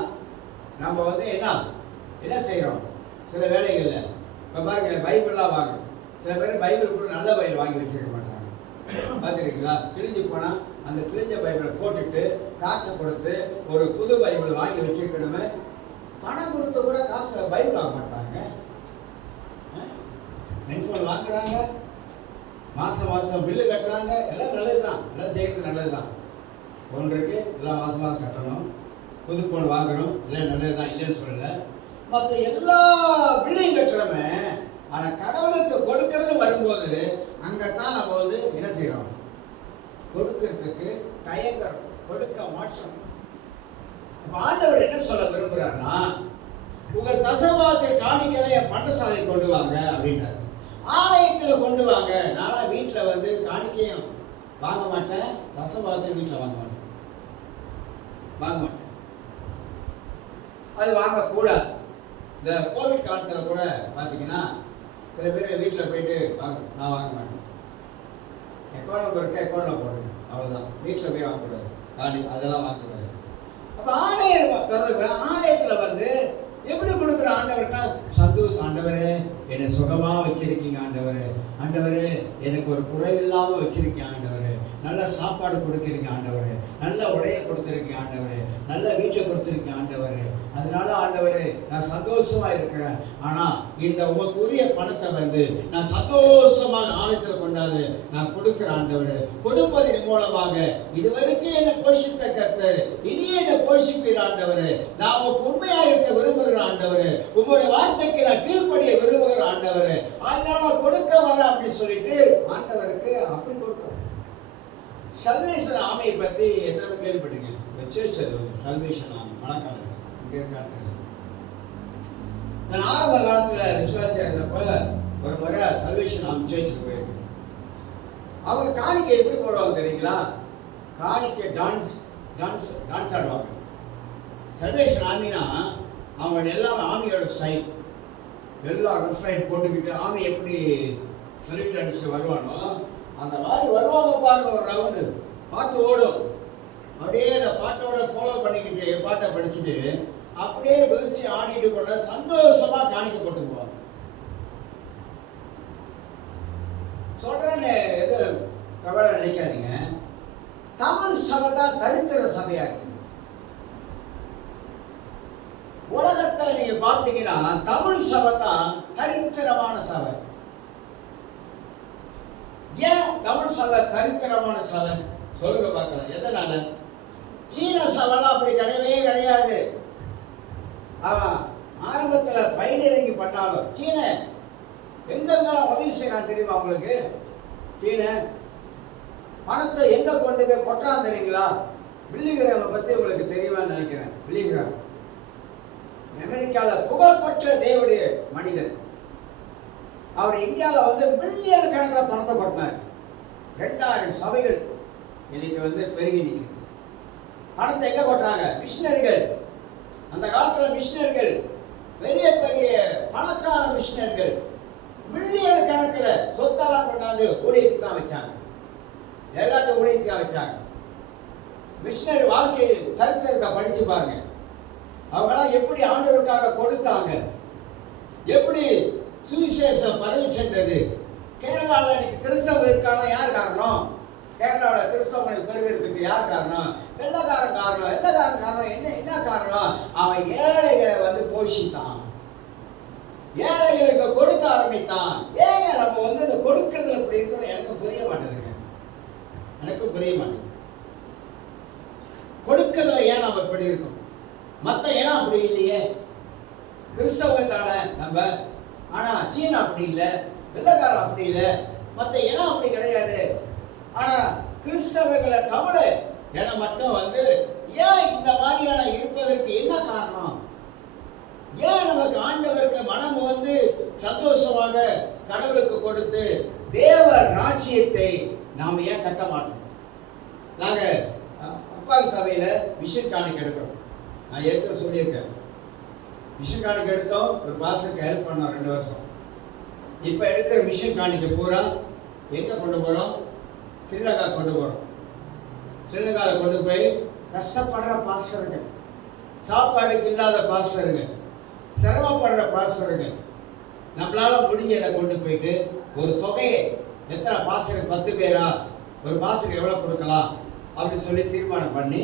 நம்ம வந்து என்ன செய்கிறோம்? சில வேலைகளில் இப்போ பாருங்க, பைபிள்லாம் வாங்கும். சில பேர் பைபிள் கூட நல்ல பைபிள் வாங்கி வச்சிருக்க மாட்டாங்க. பார்த்துருக்கீங்களா? கிழிஞ்சு போனால் அந்த கிழிஞ்ச பைபிளை போட்டுட்டு காசை கொடுத்து ஒரு புது பைபிள் வாங்கி வச்சிருக்கணுமே. பணம் கொடுத்து கூட காசை பைபிள் வாங்க மாட்டாங்க. ஹெட்ஃபோன் வாங்குறாங்க, மாதம் பில்லு கட்டுறாங்க. எல்லாம் நல்லது தான், எல்லாம் செய்கிறது நல்லது தான். ஃபோன் இருக்கு, எல்லாம் மாதம் கட்டணும். புது ஃபோன் வாங்குறோம், எல்லாம் நல்லது தான், இல்லைன்னு சொல்லலை. மற்ற எல்லா பில்லையும் கட்டுறோமே. ஆனால் கடவுளுக்கு கொடுக்கறது வரும்போது அங்கே தான் நம்ம வந்து என்ன செய்கிறோம்? கொடுக்கறதுக்கு தயங்குறோம், கொடுக்க மாட்டோம். ஆண்டவர் என்ன சொல்ல விரும்புகிறாருன்னா, உங்கள் தசவாத்தை காணிக்கலை என் பண்டசாலை கொண்டு வாங்க அப்படின்றார். ஆலயத்தில் கொண்டு வாங்க. நான்லாம் வீட்டில் வந்து காணிக்கையும் வாங்க மாட்டேன், தசவாத்தையும் வீட்டில் வாங்க மாட்டேன். அது வாங்கக்கூடாது. இந்த கோவிட் காலத்தில் கூட பார்த்தீங்கன்னா, சில பேர் வீட்டில் போயிட்டு நான் வாங்க மாட்டேன். அக்கௌண்ட் நம்பர் இருக்கு, அக்கௌண்ட்டில் போடுங்க, அவ்வளோதான். வீட்டில் போய் வாங்கக்கூடாது, அதெல்லாம் வாங்கக்கூடாது. அப்போ ஆலயத்தில் வந்து எப்படி கொடுக்குற ஆண்டவர்னா, சந்தோஷம். ஆண்டவரே என்னை சுகமாக வச்சிருக்கீங்க, ஆண்டவரே, ஆண்டவரே எனக்கு ஒரு குறைவில்லாமல் வச்சிருக்கீங்க, ஆண்டவரே, நல்ல சாப்பாடு கொடுக்குறீங்க, ஆண்டவரே, நல்ல உடையை கொடுத்துருக்கீங்க, ஆண்டவரே, நல்ல வீட்டை கொடுத்துருக்கீங்க, ஆண்டவரே, அதனால ஆண்டவரே நான் சந்தோஷமா இருக்கிறேன். ஆனால் இந்த உமக்குரிய பணத்தை வந்து நான் சந்தோஷமாக ஆலயத்தில் கொண்டாது நான் கொடுக்குறேன், ஆண்டவரே. கொடுப்பதன் மூலமாக இதுவரைக்கும் என்னை போஷித்த கர்த்தர் இனியே என்னை போஷிப்பீர், ஆண்டவரே. நான் உமக்கு உண்மையாக இருக்க விரும்புகிறேன், ஆண்டவரே. உங்களுடைய வார்த்தைக்கு நான் கீழ்ப்படிய விரும்புகிறேன், ஆண்டவரே. அதனால கொடுக்க வரேன் அப்படின்னு சொல்லிட்டு ஆண்டவருக்கு அப்படி கொடுக்க. சல்வேஷன் ஆமையை பற்றி எத்தனை கேள்விப்பட்டீங்க? சல்வேஷன் ஆமை மழைக்காலம் இங்கே இருக்காங்க. நான் ஆரம்ப காலத்தில் விசுவாசியாக இருந்தப்போ ஒரு முறை சல்வேஷன் ஆமை சேர்ச்சுக்கு போயிருக்கேன். அவங்க காணிக்கை எப்படி போடுவாங்க தெரியுங்களா? காணிக்கை டான்ஸ் ஆடுவாங்க. சல்வேஷன் ஆமினா அவங்க எல்லாம் ஆமியோட ஸ்டைல், எல்லாம் ரிஃபைன் போட்டுக்கிட்டு ஆமி எப்படி சொல்லிட்டு அடிச்சு வருவானோ அந்த மாதிரி வருவாங்க பாருங்க. ஒரு ரவுண்டு பாட்டு ஓடும், அப்படியே அந்த பாட்டோட ஃபாலோ பண்ணிக்கிட்டு பாட்டை படிச்சுட்டு அப்படியே குதிச்சு ஆடிட்டு கொண்ட சந்தோஷமா காணிக்க போட்டு போவாங்க. சொல்றேன்னு எது கவலை நினைக்காதீங்க. தமிழ் சபை தான் தரித்திர சபையா இருக்கு. உலகத்துல நீங்க பாத்தீங்கன்னா தமிழ் சபை தான் தரித்திரமான சபை. ஏன் தமிழ் சபை தரித்திரமான சபை சொல்லுங்க பார்க்கலாம்? எதனால? சீன சபைலாம் அப்படி கிடையவே கிடையாது. அவன் ஆரம்பத்தில் பயிரிறங்கி பண்ணாலும் சீன எங்கெங்கெல்லாம் உதவி செய்யறான் தெரியுமா உங்களுக்கு? சீன பணத்தை எங்க கொண்டு போய் கொட்டான் தெரியுங்களா? பில்லிகிராமை பத்தி உங்களுக்கு தெரியுமான்னு நினைக்கிறேன். பில்லிகிராம் அமெரிக்காவில் புகழ்பெற்ற தேவனுடைய மனிதன். அவர் இந்தியாவில் வந்து பில்லியன் கணக்கில் பணத்தை கொட்டினார். 2000 சபைகள் இன்னைக்கு வந்து பெருகி நிற்குது. பணத்தை எங்க கொட்டுறாங்க? மிஷினரிகள். அந்த காலத்தில் மிஷினரிகள் பெரிய பெரிய பணக்கார மிஷினரிகள் மில்லியன் கணக்கில் சொத்தெல்லாம் கொண்டாந்து ஊழியத்துக்கு தான் வச்சாங்க. எல்லாத்தையும் ஊழியத்துக்கு தான் வச்சாங்க. மிஷினரி வாழ்க்கை சரித்திரத்தை படிச்சு பாருங்க. அவங்களாம் எப்படி ஆண்டவருக்காக கொடுத்தாங்க, எப்படி சுவிசேஷம் பரவி சென்றது. கேரளாவில் இன்னைக்கு கிறிஸ்தவம் இருக்காங்க. யார் காரணம்? கேரளாவில் கிறிஸ்தவனை பெறுகிறதுக்கு யார் காரணம்? வெள்ளக்காரன் காரணம். வெள்ளக்காரன் காரணம் என்ன காரணம்? அவன் ஏழைகளை வந்து போஷித்தான், ஏழைகளுக்கு கொடுக்க ஆரம்பித்தான். ஏங்க நம்ம வந்து இந்த கொடுக்கறதுல இப்படி இருக்கணும்? எனக்கு புரிய மாட்டேதுங்க, எனக்கு புரிய மாட்டேங்குது. கொடுக்கறதுல ஏன் நம்ம இப்படி இருக்கோம்? மற்ற இனம் அப்படி இல்லையே. கிறிஸ்தவம் தானே நம்ம, ஆனா சீனா அப்படி இல்லை, வெள்ளக்காரன் அப்படி இல்லை, மற்ற இனம் அப்படி கிடையாது. ஆனா கிறிஸ்தவர்களை தமிழ இனம் மட்டும் ஏன் இந்த மாதிரியான இருப்பதற்கு என்ன காரணம்? ஏன் நமக்கு ஆண்டவருக்கு மனம் சந்தோஷமாக கடவுளுக்கு கொடுத்து தேவ ராஜ்யத்தை நாம் ஏன் கட்ட மாட்டோம்? நாங்க அப்பாவி சபையில மிஷன் காணிக்கை எடுக்கிறோம். நான் ஏற்கனவே சொல்லியிருக்கேன், மிஷன் காணிக்கை எடுத்தோம், ஒரு பாசத்துக்கு ஹெல்ப் பண்ணோம் 2 வருஷம். இப்போ எடுக்கிற மிஷன் காணிக்கை பூரா எங்கே கொண்டு போகிறோம்? ஸ்ரீலங்கா கொண்டு போகிறோம். ஸ்ரீலங்காவில் கொண்டு போய் கஷ்டப்படுற பாஸ்டருங்க, சாப்பாடுக்கு இல்லாத பாஸ்டருங்க, சிரமப்படுற பாஸ்டருங்க, நம்மளால முடிஞ்சதை கொண்டு போயிட்டு ஒரு தொகையை, எத்தனை பாஸ்டருக்கு 10 பேரா, ஒரு பாஸ்டருக்கு எவ்வளோ கொடுக்கலாம் அப்படின்னு சொல்லி தீர்மானம் பண்ணி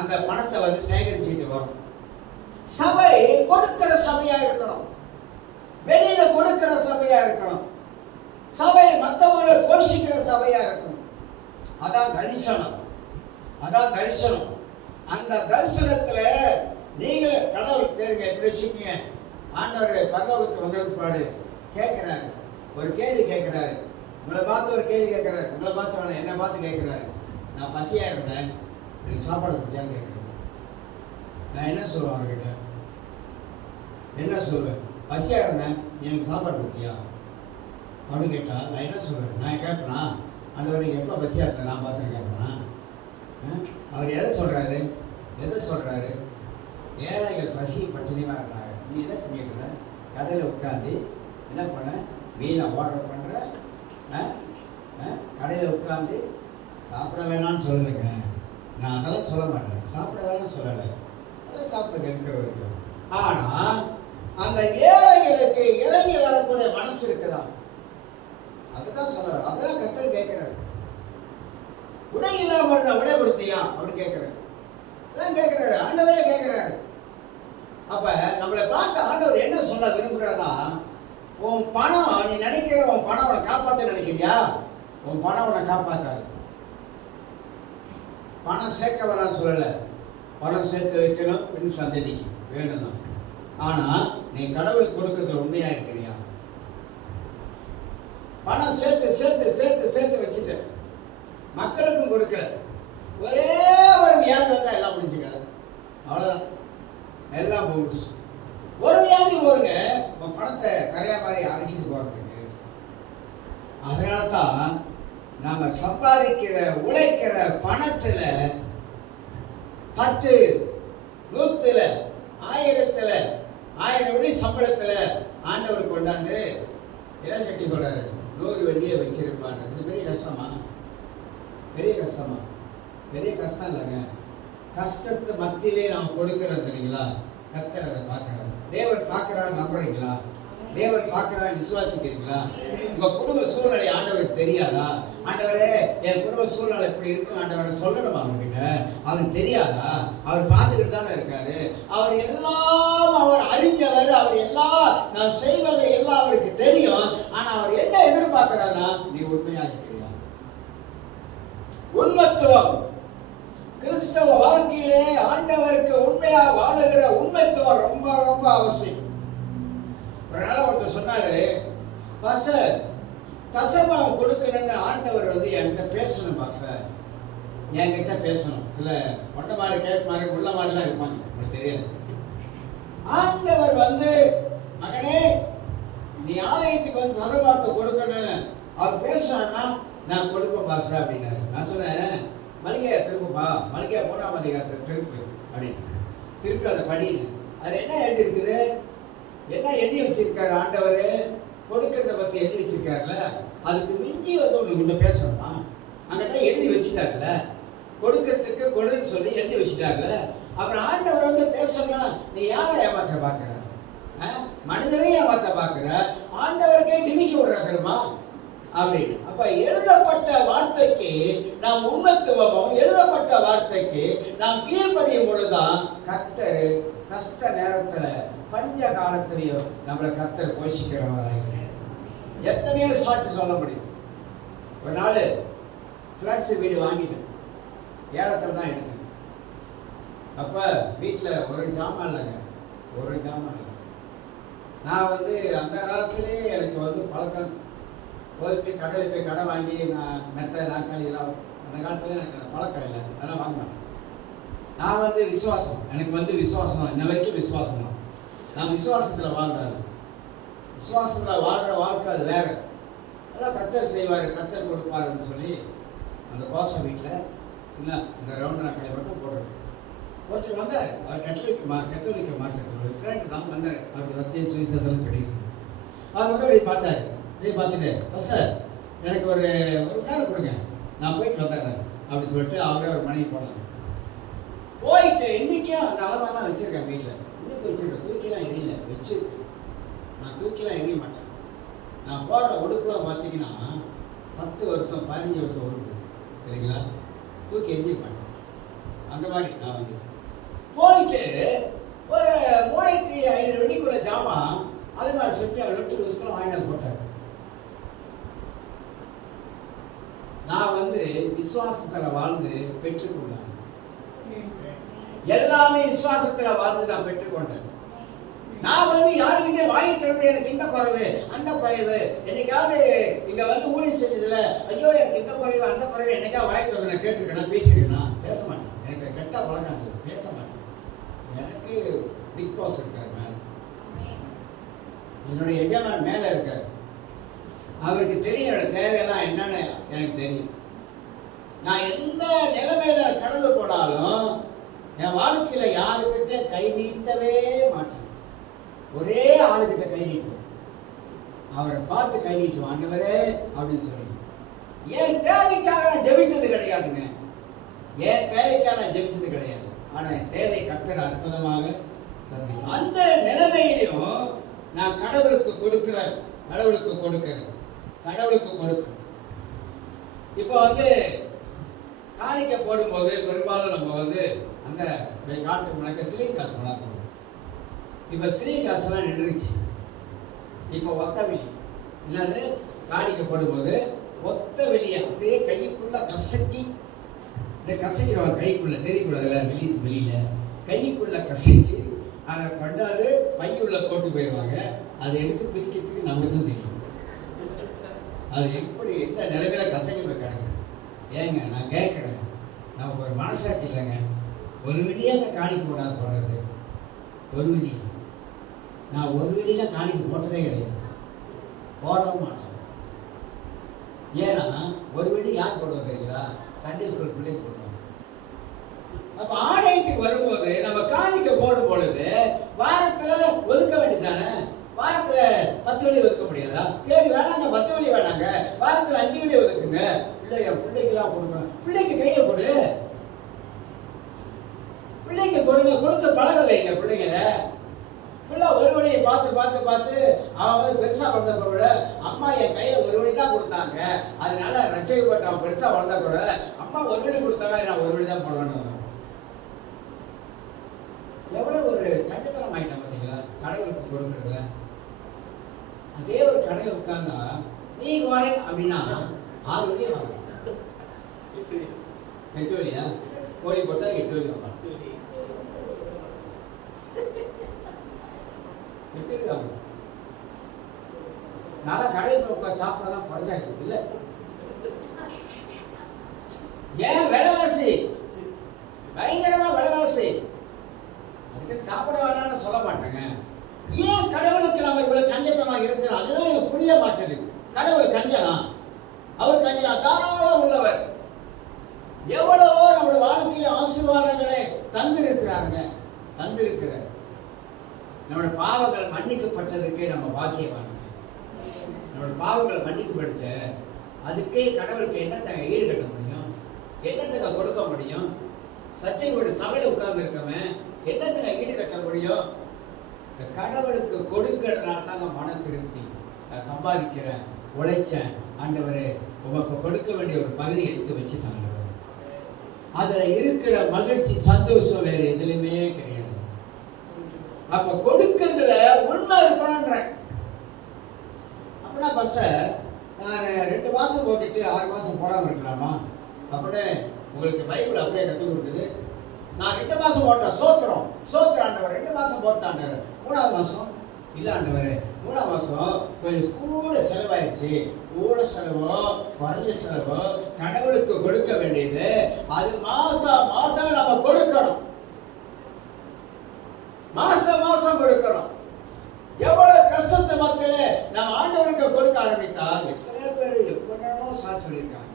அந்த பணத்தை சேகரிச்சுட்டு வரும். சபை கொடுக்கிற சபையா இருக்கணும், வெளியில கொடுக்கிற சபையா இருக்கணும், சபை மற்றவங்களை போஷிக்கிற சபையா இருக்கணும். அதான் தரிசனம், அதான் தரிசனம். அந்த தரிசனத்துல நீங்க கடவுள் தெரியுங்க. எப்படி வச்சுக்கீங்க, ஆண்டவர் பரலோகத்துக்கு வந்ததுக்கு பாடு கேட்கிறாரு, ஒரு கேள்வி கேட்கிறாரு. உங்களை பார்த்து ஒரு கேள்வி கேட்கிறாரு, உங்களை பார்த்து வேணாம், என்னை பார்த்து கேட்கிறாரு. நான் பசியா இருந்தேன், எனக்கு சாப்பாடு கொடுத்தியான்னு கேட்கிறேன். நான் என்ன சொல்லுவேன் அவர்கிட்ட? என்ன சொல்லுவேன்? பசியா இருந்தேன், எனக்கு சாப்பாடு கொடுத்தியா அப்படின்னு கேட்டா நான் என்ன சொல்லுவேன்? நான் கேட்பேனா ஆண்டவர் நீங்கள் எப்போ பசியா இருந்தேன் நான் பார்த்துட்டு கேட்பேனா? அவர் எதை சொல்றாரு? எதை சொல்றாரு? ஏழைகள் பசி பட்டினியாக இருந்தாங்க. நீ என்ன செஞ்சுட்டு கடையில் உட்காந்து என்ன பண்ண? வீணை ஆர்டர் பண்ணுற, கடையில் உட்காந்து சாப்பிட வேணான்னு சொல்லலைங்க. நான் அதெல்லாம் சொல்ல மாட்டேன், சாப்பிட வேணாம் சொல்லலை, அதெல்லாம் சாப்பிடுங்க இருக்கிற வரைக்கும். ஆனால் அந்த ஏழைகளுக்கு இறங்கி வரக்கூடிய மனசு இருக்குதா? அதுதான் சொல்றாரு. அதான் கர்த்தர் கேட்கிறாரு. உடை இல்லாம இருந்தா உடை கொடுத்தியா அப்படின்னு கேட்கிறாரு. அதான் கேட்கிறாரு, ஆண்டவரே கேட்கிறாரு. அப்ப நம்மளை பார்த்து ஆண்டவர் என்ன சொல்ல விரும்புறாருன்னா, உன் பணம், நீ நினைக்கிற உன் பணம் உன்னை காப்பாற்ற நினைக்கிறியா? உன் பணம் உன்னை காப்பாற்றாது. பணம் சேர்க்க வேணாம் சொல்லல, பணம் சேர்த்து வைக்கணும், பின் சந்ததிக்கு வேணும் தான். ஆனா நீ கடவுளுக்கு கொடுக்கறது உண்மையா இருக்கிறியா? பணம் சேர்த்து சேர்த்து சேர்த்து சேர்த்து வச்சுட்டு மக்களுக்கும் கொடுக்கல, ஒரே ஒரு வியாதி வந்தா எல்லாம் முடிஞ்சுக்காது, அவ்வளவுதான், எல்லாம் போகுது. ஒரு வியாதி போருங்க உன் பணத்தை கரையா மாதிரி அரிசிட்டு போறதுக்கு. அதனால தான் நாம சம்பாதிக்கிற உழைக்கிற பணத்துல 10, 100, 1000 வெள்ளி சம்பளத்துல ஆண்டவர் கொண்டாந்து என்ன சட்டி சொல்றாரு? 100 வெள்ளியை வச்சிருப்பாங்க. இது பெரிய கஷ்டமா? பெரிய கஷ்டமா? பெரிய கஷ்டம் இல்லைங்க. கஷ்டத்தை மத்தியிலே நாம் கொடுக்கிறது இல்லைங்களா? கர்த்தர் அதை பார்க்கிறார். தேவன் பார்க்கிறார், நம்புறீங்களா? தேவன் பார்க்கிறார், விசுவாசிக்கிறீங்களா? உங்க குடும்ப சூழ்நிலை ஆண்டவருக்கு தெரியாதா? ஆண்டவரே என் குடும்ப சூழ்நிலை இப்படி இருக்கு ஆண்டவரை சொல்லணுமா அவர்கிட்ட? அவருக்கு தெரியாதா? அவர் பார்த்துக்கிட்டு தானே இருக்காரு. அவர் எல்லாம் அவர் அறிஞ்சவர், அவர் எல்லாம் நான் செய்வதை எல்லாம் அவருக்கு தெரியும். ஆனா அவர் என்ன எதிர்பார்க்கிறாரா? நீ உண்மையா இருக்கிறியா? உண்மைத்துவம் கிறிஸ்தவ வாழ்க்கையிலே ஆண்டவருக்கு உண்மையா வாழுகிற உண்மைத்துவம் ரொம்ப ரொம்ப அவசியம். ஒரு நாள் ஒருத்தர் சொன்னாரு, பாஸ்டர் தசமாவை கொடுக்கணும்னு ஆண்டவர் என்கிட்ட பேசணும் பாஸ்டர், என்கிட்ட பேசணும். சில ஒன்றை மாதிரி கேட்ப மாதிரி உள்ள மாதிரிலாம் இருப்பாங்க, உங்களுக்கு தெரியாது. ஆண்டவர் மகனே நீ ஆலயத்துக்கு தசமாத்தை கொடுக்கணும்னு அவர் பேசுறாருன்னா நான் கொடுப்பேன் பாஸ்டர் அப்படின்னாரு. நான் சொன்னேன், மளிகையா திரும்பப்பா, மளிகையா 3ஆம் அதிகாரத்தை திருப்பு அப்படின்னு. திருப்பி அதை படின்னு. அதில் என்ன எழுதி இருக்குது? என்ன எழுதி வச்சிருக்காரு ஆண்டவர்? கொடுக்கறத பற்றி எழுதி வச்சிருக்காருல்ல, அதுக்கு மிஞ்சி ஒன்று கொண்டு பேசணுமா? அங்கே தான் எழுதி வச்சுட்டாருல, கொடுக்கறதுக்கு கொடுன்னு சொல்லி எழுதி வச்சுட்டாருல. அப்புறம் ஆண்டவர் பேசணும்னா நீ யாரை ஏமாத்த பார்க்குற? மனிதனையும் ஏமாத்த பார்க்குற, ஆண்டவருக்கே டிமிக்கி விடுறா தெரியுமா அப்படின்னு. அப்ப எழுதப்பட்ட வார்த்தைக்கு நாம் உண்மைத்துவமும், எழுதப்பட்ட வார்த்தைக்கு நாம் கீழ்ப்படியும் பொழுதுதான் கர்த்தர் கஷ்ட நேரத்துல பஞ்ச காலத்திலையும் நம்மளை கர்த்தர் போஷிக்கிறவராக. எத்தனையோ சாட்சி சொல்ல முடியும். ஒரு நாள் ஃபிளாட்ஸ் வீடு வாங்கிட்டேன், ஏலத்தில் தான் எடுத்தேன். அப்போ வீட்டில் ஒரு ஜாமான் இல்லைங்க, ஒரு ஜாமான் இல்லை. நான் வந்து அந்த காலத்திலே எனக்கு வந்து பழக்கம், போயிட்டு கடையில் போய் கடை வாங்கி நான் மெத்த நாற்காலியெல்லாம் அந்த காலத்தில் எனக்கு அந்த பழக்கம் இல்லை, அதெல்லாம் வாங்க மாட்டேன். நான் வந்து விசுவாசம், எனக்கு வந்து விசுவாசம், இன்ன வரைக்கும் விசுவாசம் தான். நான் விசுவாசத்தில் வாழ்ந்தாலும் விசுவாசத்தில் வாழ்கிற வாழ்க்கை அது வேறு. எல்லாம் கர்த்தர் செய்வார், கர்த்தர் கொடுப்பாருன்னு சொல்லி அந்த கோசம் வீட்டில் சின்ன இந்த ரவுண்டு நாட்களை மட்டும் போடுறது. ஒருத்தர் வந்தார், அவர் கத்தோலிக்க மார்க்கத்தில் ஒரு ஃப்ரெண்டு தான் வந்தார். அவருக்கு சத்திய சுவிசேஷம் கிடையாது. அவர் வந்து அப்படி பார்த்தாரு, இப்படி பார்த்துட்டு சார் எனக்கு ஒரு மணி நேரம் கொடுங்க, நான் போயிட்டு வந்துடுறேன் அப்படின்னு சொல்லிட்டு அவரே ஒரு மணிக்கு போனாங்க. போயிட்டு இன்றைக்கே அந்த அளவெல்லாம் வச்சுருக்கேன் வீட்டில், இன்னைக்கு வச்சுருக்கேன். தூக்கிலாம் எரியல, வச்சுருக்கேன். நான் தூக்கிலாம் எரிய மாட்டேன். நான் போடுற உடுப்புலாம் பார்த்தீங்கன்னா 10 வருஷம் 15 வருஷம் உடுப்பு, சரிங்களா? தூக்கி எரிய மாட்டேன். அந்த மாதிரி நான் வந்து போயிட்டு ஒரு 3500 வெள்ளிக்குள்ள ஜாமான் அலைமாரி சுற்றி அவர் 8 வருஷத்துல வாங்கிட்டு போட்டார். நான் வந்து விசுவாசத்தில் வாழ்ந்து பெற்றுக்கொண்டேன். எல்லாமே விசுவாசத்தில் வாழ்ந்து நான் பெற்றுக்கொண்டேன். நான் வந்து யாருக்கிட்டே வாங்கி தருது எனக்கு இந்த குறைவு அந்த குறைவு, என்னைக்காவது இங்கே வந்து ஊழியம் செஞ்சதுல ஐயோ எனக்கு இந்த குறைவு அந்த குறைவு என்னைக்காவது வாங்கி தருது நான் கேட்டிருக்கேன், பேசியிருக்கேனா? பேச மாட்டேன். எனக்கு கெட்ட பழக்கம் அது, பேச மாட்டேன். எனக்கு பிக் பாஸ் இருக்கார் மேலே, என்னுடைய எஜமான் மேலே இருக்கார். அவருக்கு தெரியும் என்னோட தேவையெல்லாம் என்னன்னு எனக்கு தெரியும். நான் எந்த நிலைமையில கடந்து போனாலும் என் வாழ்க்கையில் யாருக்கிட்ட கை நீட்டவே மாட்டேன். ஒரே ஆளுக்கிட்ட கை நீட்டுவேன், அவரை பார்த்து கை நீட்டுவேன், ஆண்டவரே அப்படின்னு சொல்லி. என் தேவைக்காக நான் ஜெபிச்சது கிடையாதுங்க, என் தேவைக்காக நான் ஜெபிச்சது கிடையாது. ஆனால் என் தேவை கர்த்தர் அற்புதமாக சந்திக்கும். அந்த நிலைமையிலையும் நான் கடவுளுக்கு கொடுக்கிறேன். இப்போ வந்து காணிக்கை போடும்போது பெரும்பாலும் நம்ம வந்து அந்த காலத்துக்கு முன்னாடி சிலிங் காசுலாம் போடுவோம். இப்போ சிலிங் காசெல்லாம் நின்றுச்சு. இப்போ ஒத்த வெளி என்னது, காணிக்கை போடும்போது ஒத்த வெளியை அப்படியே கைக்குள்ள கசக்கி, இந்த கசக்கிடுவாங்க கைக்குள்ள, தெரியக்கூடாதுல்ல, வெளியில் கைக்குள்ள கசக்கி அதை கொண்டாது பையுள்ள போட்டு போயிடுவாங்க. அதை எடுத்து பிரிக்கிறதுக்கு நமக்கு தான் தெரியும் அது எப்படி எந்த நிலைமையில கசக்கி போய் கிடக்குது. ஏங்க நான் கேட்குறேன், நமக்கு ஒரு மனசாட்சி இல்லைங்க? ஒரு வெளியாக காணிக்க கூடாது போடுறது, ஒரு வெளி. நான் ஒரு வெளியில காணிக்க போட்டதே கிடையாது, போடவும் மாட்டேன். ஏன்னா ஒரு வெளி யார் போடுவோம் தெரியுங்களா? சண்டே ஸ்கூல் பிள்ளைங்க போடுவோம். அப்போ ஆலயத்துக்கு வரும்போது நம்ம காணிக்க போடும் பொழுது வாரத்தில் ஒதுக்க வேண்டியதானே? வாரத்தில் 10 வெள்ளி ஒதுக்க முடியாதா? சரி வேணாங்க, 10 வெள்ளி வேணாங்க, வாரத்தில் 5 வெள்ளி ஒதுக்குங்க. பிள்ளைக்கெல்லாம் கொடுக்கணும், பிள்ளைக்கு கையில் கொடு, பிள்ளைங்க கொடுங்க, கொடுத்து பழக வைங்க பிள்ளைங்களை. பிள்ளை ஒரு வழியை பார்த்து அவன் வந்து பெருசா வளர்ந்த கூட, அம்மா என் கையில ஒரு வழி தான் கொடுத்தாங்க, அதனால ரட்சைப்பட்டு அவன் பெருசா வளர்ந்தா கூட அம்மா ஒரு வழி கொடுத்தாங்க, நான் ஒரு வழி தான் போடுவேன்னு. எவ்வளவு ஒரு கஞ்சத்தனம் ஆயிட்டான் பார்த்தீங்களா கடவுளுக்கு கொடுக்கறதுல. அதே ஒரு கடையில் உட்கார்ந்தா நீங்க வரேன் அப்படின்னா 6 வழியும் வாங்க, 8 வழியா கோழி போட்டா 8 வழி வாங்க, 8 வழி வாங்க. நல்லா கடையில் உட்கார் சாப்பிடலாம் குறைச்சாங்க இல்லை. ஏன் விலைவாசி பயங்கரமா விலைவாசி, அதுக்கு சாப்பிட வேணாம்னு சொல்ல மாட்டேங்க. ஏன் கடவுளுக்கு நம்ம இவ்வளவு கஞ்சத்தமாக இருக்கிறோம்? அதுதான் எனக்கு புரிய மாட்டேது. கடவுள் கஞ்சனா? அவர் கஞ்சனா தாராளம் உள்ளவர். எவ்வளவோ நம்முடைய வாழ்க்கையில ஆசீர்வாதங்களை தந்திருக்கிறாங்க, தந்திருக்கிறார். நம்முடைய பாவங்கள் மன்னிக்கப்பட்டதுக்கே நம்ம பாக்கியவாங்க. நம்முடைய பாவங்கள் மன்னிக்கப்பட்டுச்ச அதுக்கே கடவுளுக்கு என்னத்தங்க ஈடு கட்ட முடியும்? என்னத்தங்க கொடுக்க முடியும்? சச்சையோட சபையில் உட்கார்ந்து இருக்கவன் என்னத்தங்க ஈடு கட்ட முடியும்? கடவுளுக்கு கொடுக்கிறதுனால தாங்க மன திருப்தி. நான் சம்பாதிக்கிறேன், உழைச்சேன், ஆண்டவரே உமக்கு கொடுக்க வேண்டிய ஒரு பகுதி எடுத்து வச்சுட்டாங்க. அதுல இருக்கிற மகிழ்ச்சி சந்தோஷம் வேற எதுலையுமே கிடையாது. அப்ப கொடுக்கறதுல உண்மை இருக்கணும்ன்ற. அப்படின்னா பஸ்ஸ நான் 2 மாசம் போட்டுட்டு 6 மாசம் போடாம இருக்கலாமா அப்படின்னு உங்களுக்கு பைபிள் அப்படியே கற்றுக் கொடுக்குது. நான் 2 மாசம் போட்டேன், சோத்திரம் ஆண்டவர், 2 மாசம் போட்டாண்டாரு. 3ஆவது மாசம் இல்லை ஆண்டவர், 3ஆம் மாசம் கொஞ்சம் கூட செலவாயிடுச்சு. கூட செலவோ குறைஞ்ச செலவோ கடவுளுக்கு கொடுக்க வேண்டியது அது மாசம் நம்ம கொடுக்கணும். மாசம் கொடுக்கணும். எவ்வளவு கஷ்டத்தை மத்தியில நம்ம ஆண்டவருக்கு கொடுக்க ஆரம்பித்தா எத்தனை பேர் எப்படினோ சாட்சி சொல்லியிருக்காங்க.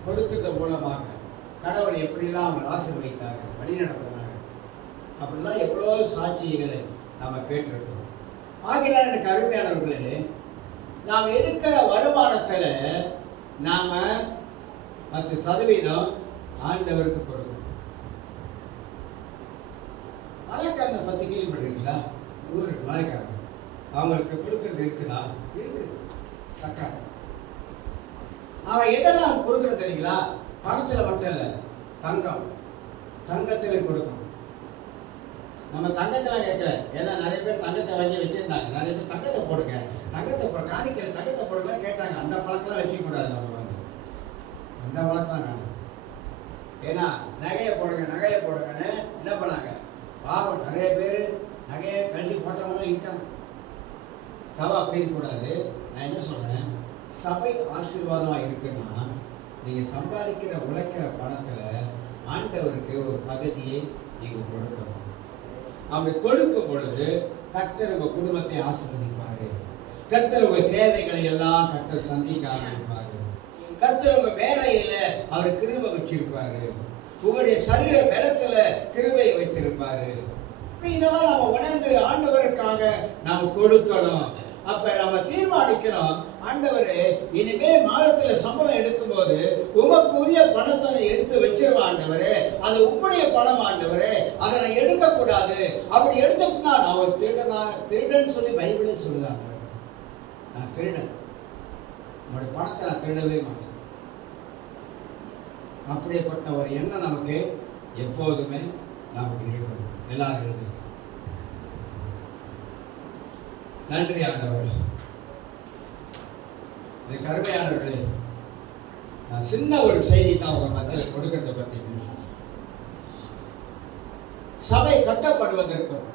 கொடுத்தது மூலமாக கடவுள் எப்படிலாம் அவங்க ஆசீர்வதித்தாங்க, வழி நடத்தினாங்க. அப்படிலாம் எவ்வளோ சாட்சிகளை நாம கேட்டிருக்கிறோம். ஆகையால் எனக்கு அருமையானவர்களே, நாம் எடுக்கிற வருமானத்தில் நாம 10% ஆண்டவருக்கு கொடுக்கணும். மலைக்காரனை பற்றி கேள்விப்படுறீங்களா? ஊர் மலைக்காரன் அவங்களுக்கு கொடுக்கறது இருக்குதா? இருக்கு. சக்கரை அவன் எதெல்லாம் கொடுக்கறது தெரியுங்களா? பணத்தில் மட்டும் இல்லை, தங்கத்தில் கொடுக்கணும். நம்ம தங்கத்தில் கேட்கல, ஏன்னா நிறைய பேர் தங்கத்தை வாங்கி வச்சிருந்தாங்க. நிறைய பேர் தங்கத்தை போடுங்க, காணிக்கையில் தங்கத்தை போடுங்க கேட்டாங்க. அந்த பழக்கெல்லாம் வச்சுக்க கூடாது. நம்ம அந்த பழக்கம் வேணும். ஏன்னா நகையை போடுங்கன்னு என்ன பண்ணாங்க? பாவம், நிறைய பேர் நகையை கல்வி போட்டவங்களாம் இருக்காங்க. சபை அப்படி இருக்கக்கூடாது. நான் என்ன சொல்றேன், சபை ஆசீர்வாதமா இருக்குன்னா நீங்க சம்பாதிக்கிற உழைக்கிற பணத்துல ஆண்டவருக்கு ஒரு பகுதியை நீங்க கொடுக்கணும். அப்படி கொடுக்கும் பொழுது கர்த்தர் உங்க குடும்பத்தை ஆசீர்வதிப்பாரு. கர்த்தர் உங்க தேவைகளை எல்லாம் கர்த்தர் சந்திக்க ஆரம்பிப்பாரு. கர்த்தர் உங்க வேலையில அவர் கிருபை வச்சிருப்பாரு. உங்களுடைய சரீர பலத்துல கிருபையை வைத்திருப்பாரு. இதெல்லாம் நம்ம உணர்ந்து ஆண்டவருக்காக நாம் கொடுக்கணும். அப்ப நம்ம தீர்மானிக்கிறோம், ஆண்டவரே இனிமே மாதத்துல சம்பளம் எடுக்கும் போது உமக்கு உரிய பணத்தை எடுத்து வச்சிருவான் ஆண்டவரே, அது உங்களுடைய பணம் ஆண்டவரே, அதை நான் எடுக்க கூடாது. அப்படி எடுத்துட்டுனா நான் ஒரு திருடன் சொல்லி பைபிளே சொல்லுதாங்க. நான் திருடன், உங்களுடைய பணத்தை நான் திருடவே மாட்டேன். அப்படிப்பட்ட ஒரு எண்ணம் நமக்கு எப்போதுமே நமக்கு இருக்கணும். எல்லாரும் எழுது. நன்றி ஆண்டவர். கருமையாளர்களே, நான் சின்ன ஒரு செய்தி தான் உங்க மத்தியில் கொடுக்கறத பத்தி பேசுறேன். சபை கட்டப்படுவதற்கும்